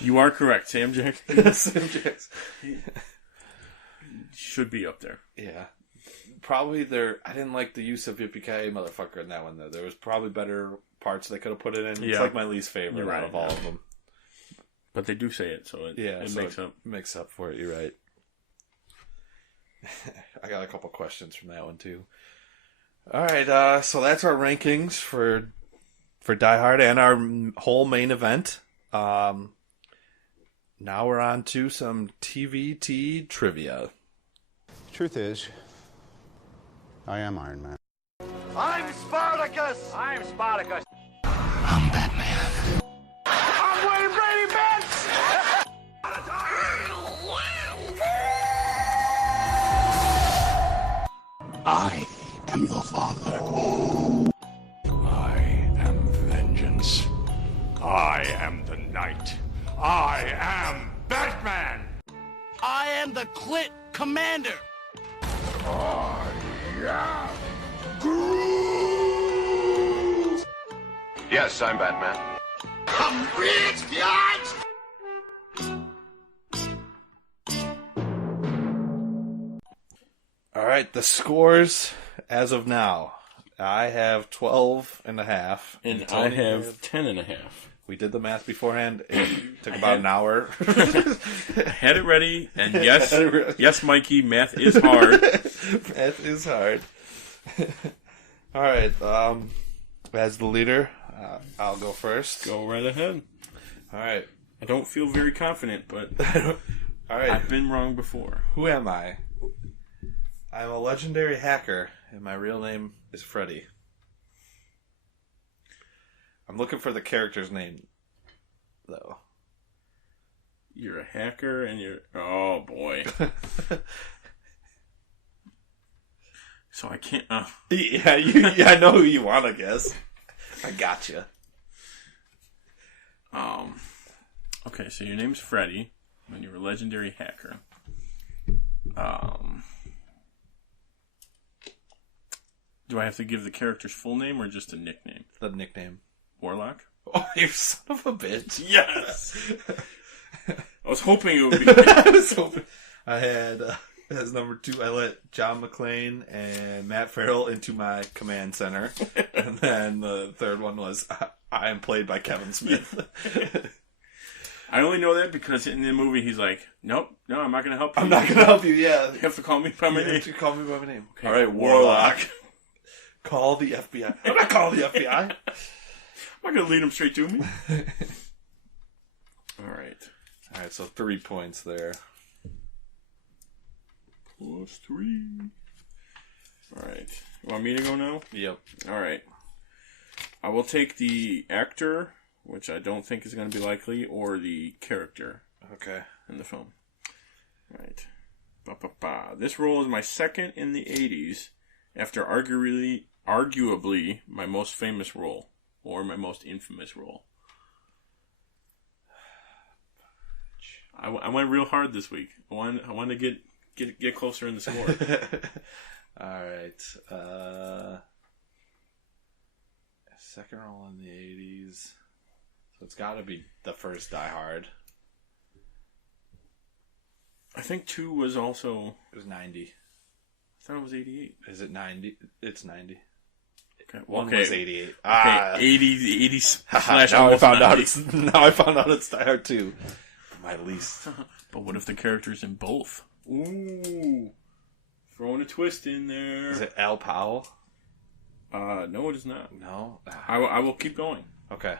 You are correct, Sam Jackson. Sam Jackson. Should be up there. Yeah. Probably I didn't like the use of Yippee-ki-yay motherfucker in that one, though. There was probably better parts they could have put it in. It's like my least favorite out of all of them. But they do say it, so it makes up for it. You're right. I got a couple questions from that one, too. All right, so that's our rankings for Die Hard and our whole main event. Now we're on to some TVT trivia. Truth is, I am Iron Man. I'm Spartacus! I'm Spartacus! I'm Batman. I'm Wayne Brady Betts! I am your father. I am vengeance. I am the night. I am Batman! I am the Clit Commander! I am Groot! Yes, I'm Batman. I'm rich, biatch! All right, the scores as of now. I have 12 and a half. And I have 10 and a half. We did the math beforehand. It took about an hour. I had it ready, and yes, Mikey, math is hard. Math is hard. All right, as the leader, I'll go first. Go right ahead. All right. I don't feel very confident, but all right. I've been wrong before. Who am I? I'm a legendary hacker, and my real name is Freddy. I'm looking for the character's name, though. You're a hacker, and you're... Oh, boy. So I can't... Yeah, I know who you want, I guess. I gotcha. Okay, so your name's Freddy, and you're a legendary hacker. Do I have to give the character's full name or just a nickname? The nickname. Warlock? Oh, you son of a bitch. Yes! I was hoping it would be... I had, as number 2, I let John McClane and Matt Farrell into my command center. And then the third one was, I am played by Kevin Smith. I only know that because in the movie he's like, nope, no, I'm not going to help you. I'm not going to help you, yeah. You have to call me by my name. You have to call me by my name. Okay, all right, Warlock. Call the FBI. I'm not calling the FBI. I'm not going to lead him straight to me. All right, so 3 points there. +3. All right. You want me to go now? Yep. All right. I will take the actor, which I don't think is going to be likely, or the character. Okay. In the film. All right. This role is my second in the 80s, after arguably my most famous role, or my most infamous role. I went real hard this week. I wanted to get closer in the score. All right. Second role in the 80s. So it's got to be the first Die Hard. I think 2 was also... It was 90. I thought it was 88. Is it 90? It's 90. Okay. One was 88. Okay, 80 slash now almost 90. Now I found out it's Die Hard 2. My least. But what if the character's in both? Ooh. Throwing a twist in there. Is it Al Powell? No, it is not. No? I will keep going. Okay.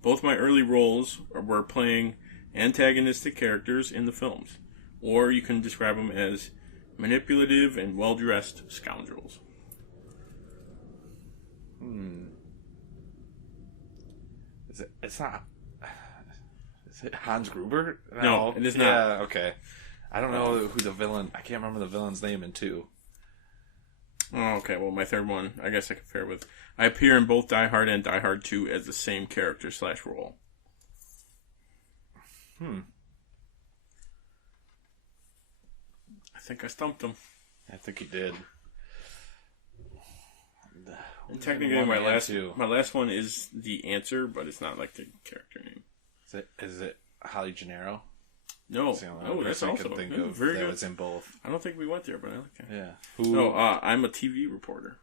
Both my early roles were playing antagonistic characters in the films. Or you can describe them as manipulative and well-dressed scoundrels. It's not... Is it Hans Gruber? No, it is not. Yeah, okay. I don't know who the villain... I can't remember the villain's name in 2. Oh, okay, well, my third one, I guess I can pair with... I appear in both Die Hard and Die Hard 2 as the same character / role. I think I stumped him. I think you did. And technically, my last one is the answer, but it's not like the character name. Is it Holly Gennaro? No, that's also I can think yeah, of very that good. was in both. I don't think we went there, but I like it. Yeah. No, I'm a TV reporter.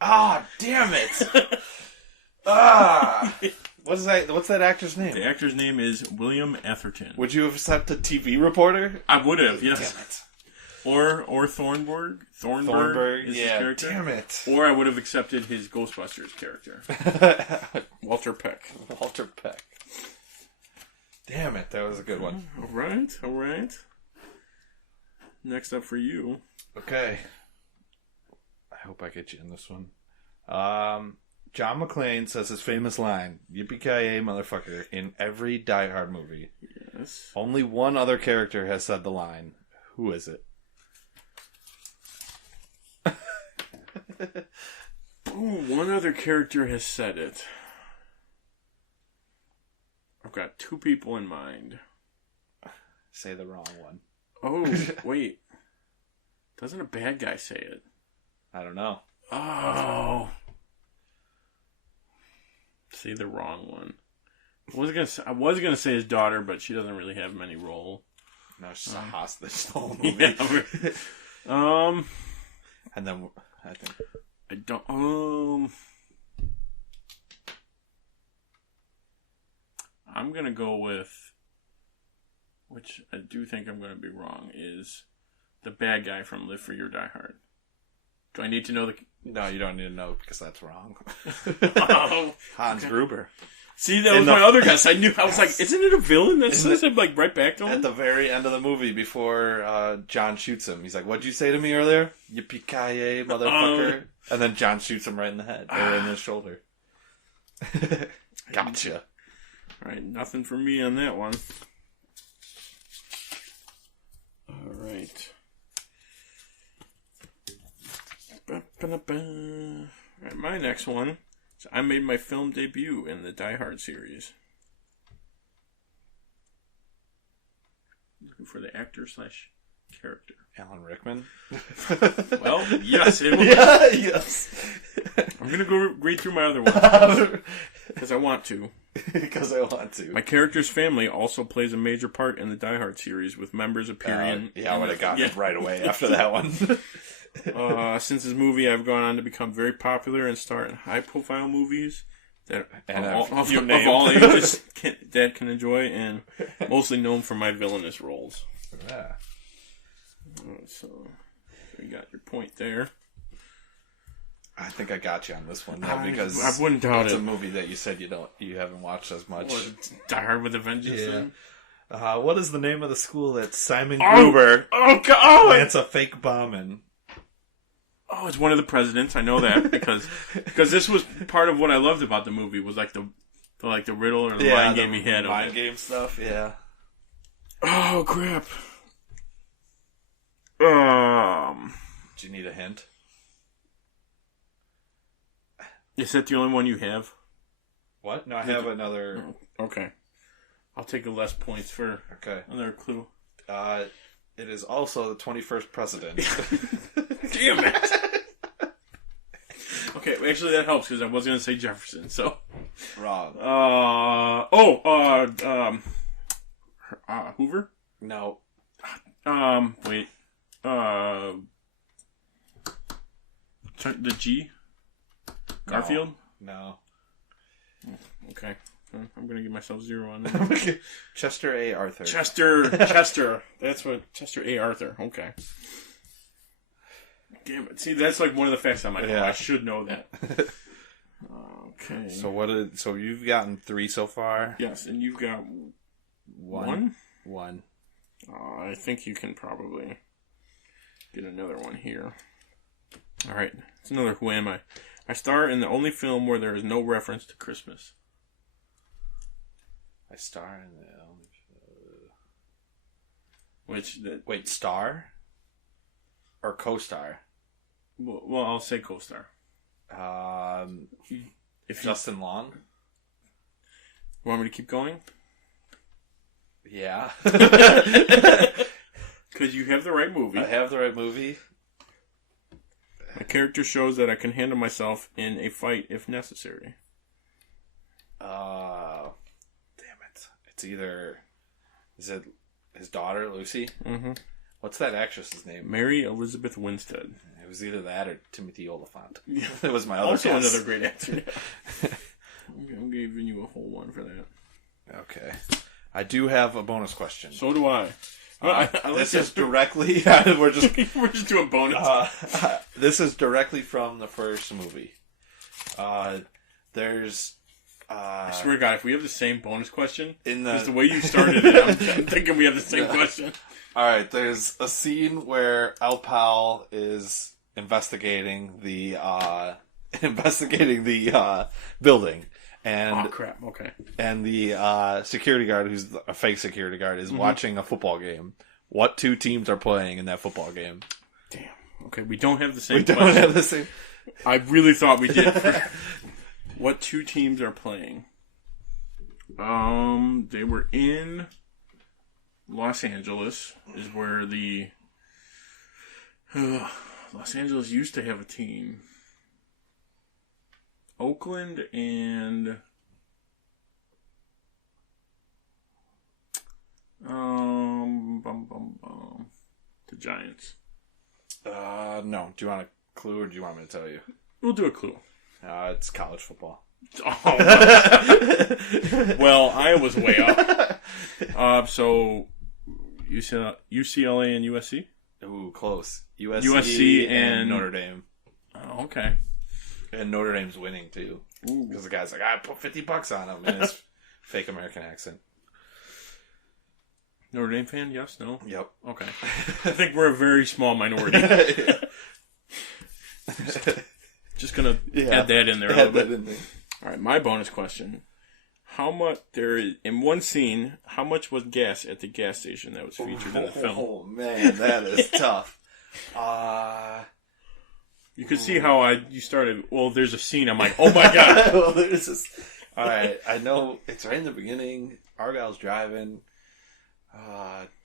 Ah, damn it! What's that actor's name? The actor's name is William Atherton. Would you have accepted TV reporter? I would have, yes. Damn it. Or Thornburg is his character. Damn it. Or I would have accepted his Ghostbusters character. Walter Peck. Walter Peck. Damn it, that was a good one. All right. Next up for you. Okay. I hope I get you in this one. John McClane says his famous line, "Yippee-ki-yay, motherfucker," in every Die Hard movie. Yes. Only one other character has said the line. Who is it? Ooh, one other character has said it. I've got 2 people in mind. Say the wrong one. Oh, wait. Doesn't a bad guy say it? I don't know. Oh. Say the wrong one. I was gonna say his daughter, but she doesn't really have many role. No, she's a hostage the whole movie. Yeah, and then I think I don't. I'm gonna go with, which I do think I'm gonna be wrong, is the bad guy from Live Free or Die Hard. Do I need to know the? No, you don't need to know because that's wrong. Oh, Hans Gruber. See, that was my other guess. I knew. I was like, isn't it a villain? That's like right back to him at the very end of the movie before John shoots him. He's like, "What'd you say to me earlier? Yippee-ki-yay, motherfucker!" And then John shoots him right in the head or in the shoulder. Gotcha. All right, nothing for me on that one. All right. All right, my next one. So I made my film debut in the Die Hard series. Looking for the actor / character. Alan Rickman? Well, yes, it was. Yeah, yes. I'm going to go read through my other ones. Because I want to. Because I want to. My character's family also plays a major part in the Die Hard series, with members appearing... I would have gotten it right away after that one. Since this movie, I've gone on to become very popular and star in high-profile movies that of all ages that can enjoy, and mostly known for my villainous roles. Yeah. So you got your point there. I think I got you on this one though, because I wouldn't doubt it's it. a movie that you said you haven't watched as much. Die Hard with a Vengeance. Yeah. What is the name of the school that Simon Gruber plants a fake bomb in? Oh, it's one of the presidents. I know that because this was part of what I loved about the movie was like the riddle or the mind game he had. Mind game stuff. Yeah. Oh crap. Do you need a hint? Is that the only one you have? What? No, I have another. Okay. I'll take the less points for another clue. It is also the 21st president. Damn it! Okay, actually that helps because I was going to say Jefferson, so... Wrong. Hoover? No. Wait. The G? Garfield? No. Okay. I'm going to give myself 0 on that. Chester A. Arthur. Chester. That's what... Chester A. Arthur. Okay. Damn it. See, that's like one of the facts on my phone. I should know that. Okay. So you've gotten 3 so far? Yes, and you've got... One. I think you can probably get another one here. Alright. It's another Who Am I? I star in the only film where there is no reference to Christmas. I star in the only... Wait, star? Or co-star? Well, I'll say co-star. Justin Long? You want me to keep going? Yeah. Because you have the right movie. I have the right movie. My character shows that I can handle myself in a fight if necessary. Damn it. It's either... Is it his daughter, Lucy? Mm-hmm. What's that actress's name? Mary Elizabeth Winstead. It was either that or Timothy Oliphant. That was my other Also guess. another great actor. I'm giving you a whole one for that. Okay. I do have a bonus question. So do I. This is directly... we're just doing bonus. This is directly from the first movie. There's... I swear to God, if we have the same bonus question, just the way you started it, I'm thinking we have the same question. Alright, there's a scene where Al Pal is investigating the building. And, oh, crap, okay. And the security guard, who's a fake security guard, is watching a football game. What 2 teams are playing in that football game? Damn. Okay, we don't have the same We question. don't have the same... I really thought we did. What 2 teams are playing? They were in Los Angeles, is where the... Los Angeles used to have a team. Oakland and... The Giants. No. Do you want a clue or do you want me to tell you? We'll do a clue. It's college football. Oh, well, I was way up. So, UCLA and USC? Ooh, close. USC and Notre Dame. Oh, okay. And Notre Dame's winning, too. Because the guy's like, I put $50 on him in his fake American accent. Notre Dame fan? Yes? No? Yep. Okay. I think we're a very small minority. Just gonna add that in there a little bit. All right, my bonus question: how much there is in one scene? How much was gas at the gas station that was featured in the film? Oh man, that is tough. You could see how you started. Well, there's a scene. I'm like, oh my god. Well, there's this. All right, I know it's right in the beginning. Argyle's driving.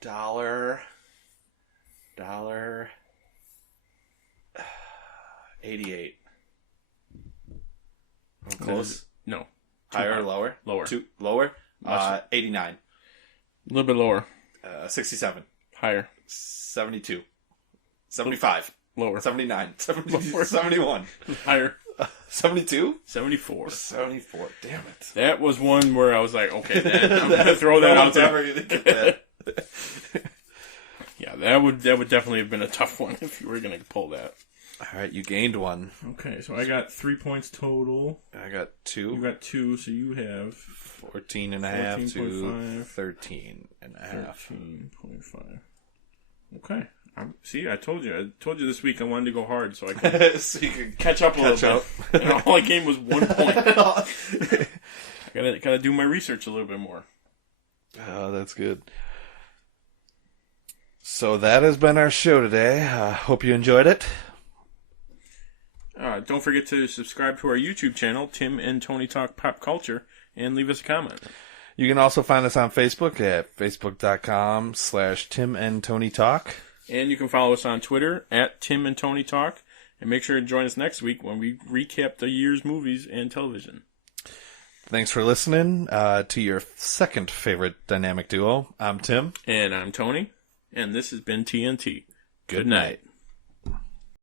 $1.88. Close? No. Higher or lower? Lower. Lower? 89. A little bit lower. 67. Higher. 72. 75. Lower. 79. 71. Higher. 72? 74. 74. Damn it. That was one where I was like, okay, then I'm going to throw that out there. I'm never going to get that. Yeah, that would definitely have been a tough one if you were going to pull that. All right, you gained one. Okay, so I got 3 points total. I got 2. You got 2, so you have 14 and a half to 13 and a half. 13.5. Okay. See, I told you. I told you this week I wanted to go hard so I could, so you could catch up a little bit. And all I gained was 1 point. I gotta do my research a little bit more. Oh, that's good. So that has been our show today. Hope you enjoyed it. Don't forget to subscribe to our YouTube channel, Tim and Tony Talk Pop Culture, and leave us a comment. You can also find us on Facebook at facebook.com/Tim and Tony Talk. And you can follow us on Twitter at Tim and Tony Talk. And make sure to join us next week when we recap the year's movies and television. Thanks for listening to your second favorite dynamic duo. I'm Tim. And I'm Tony. And this has been TNT. Good night.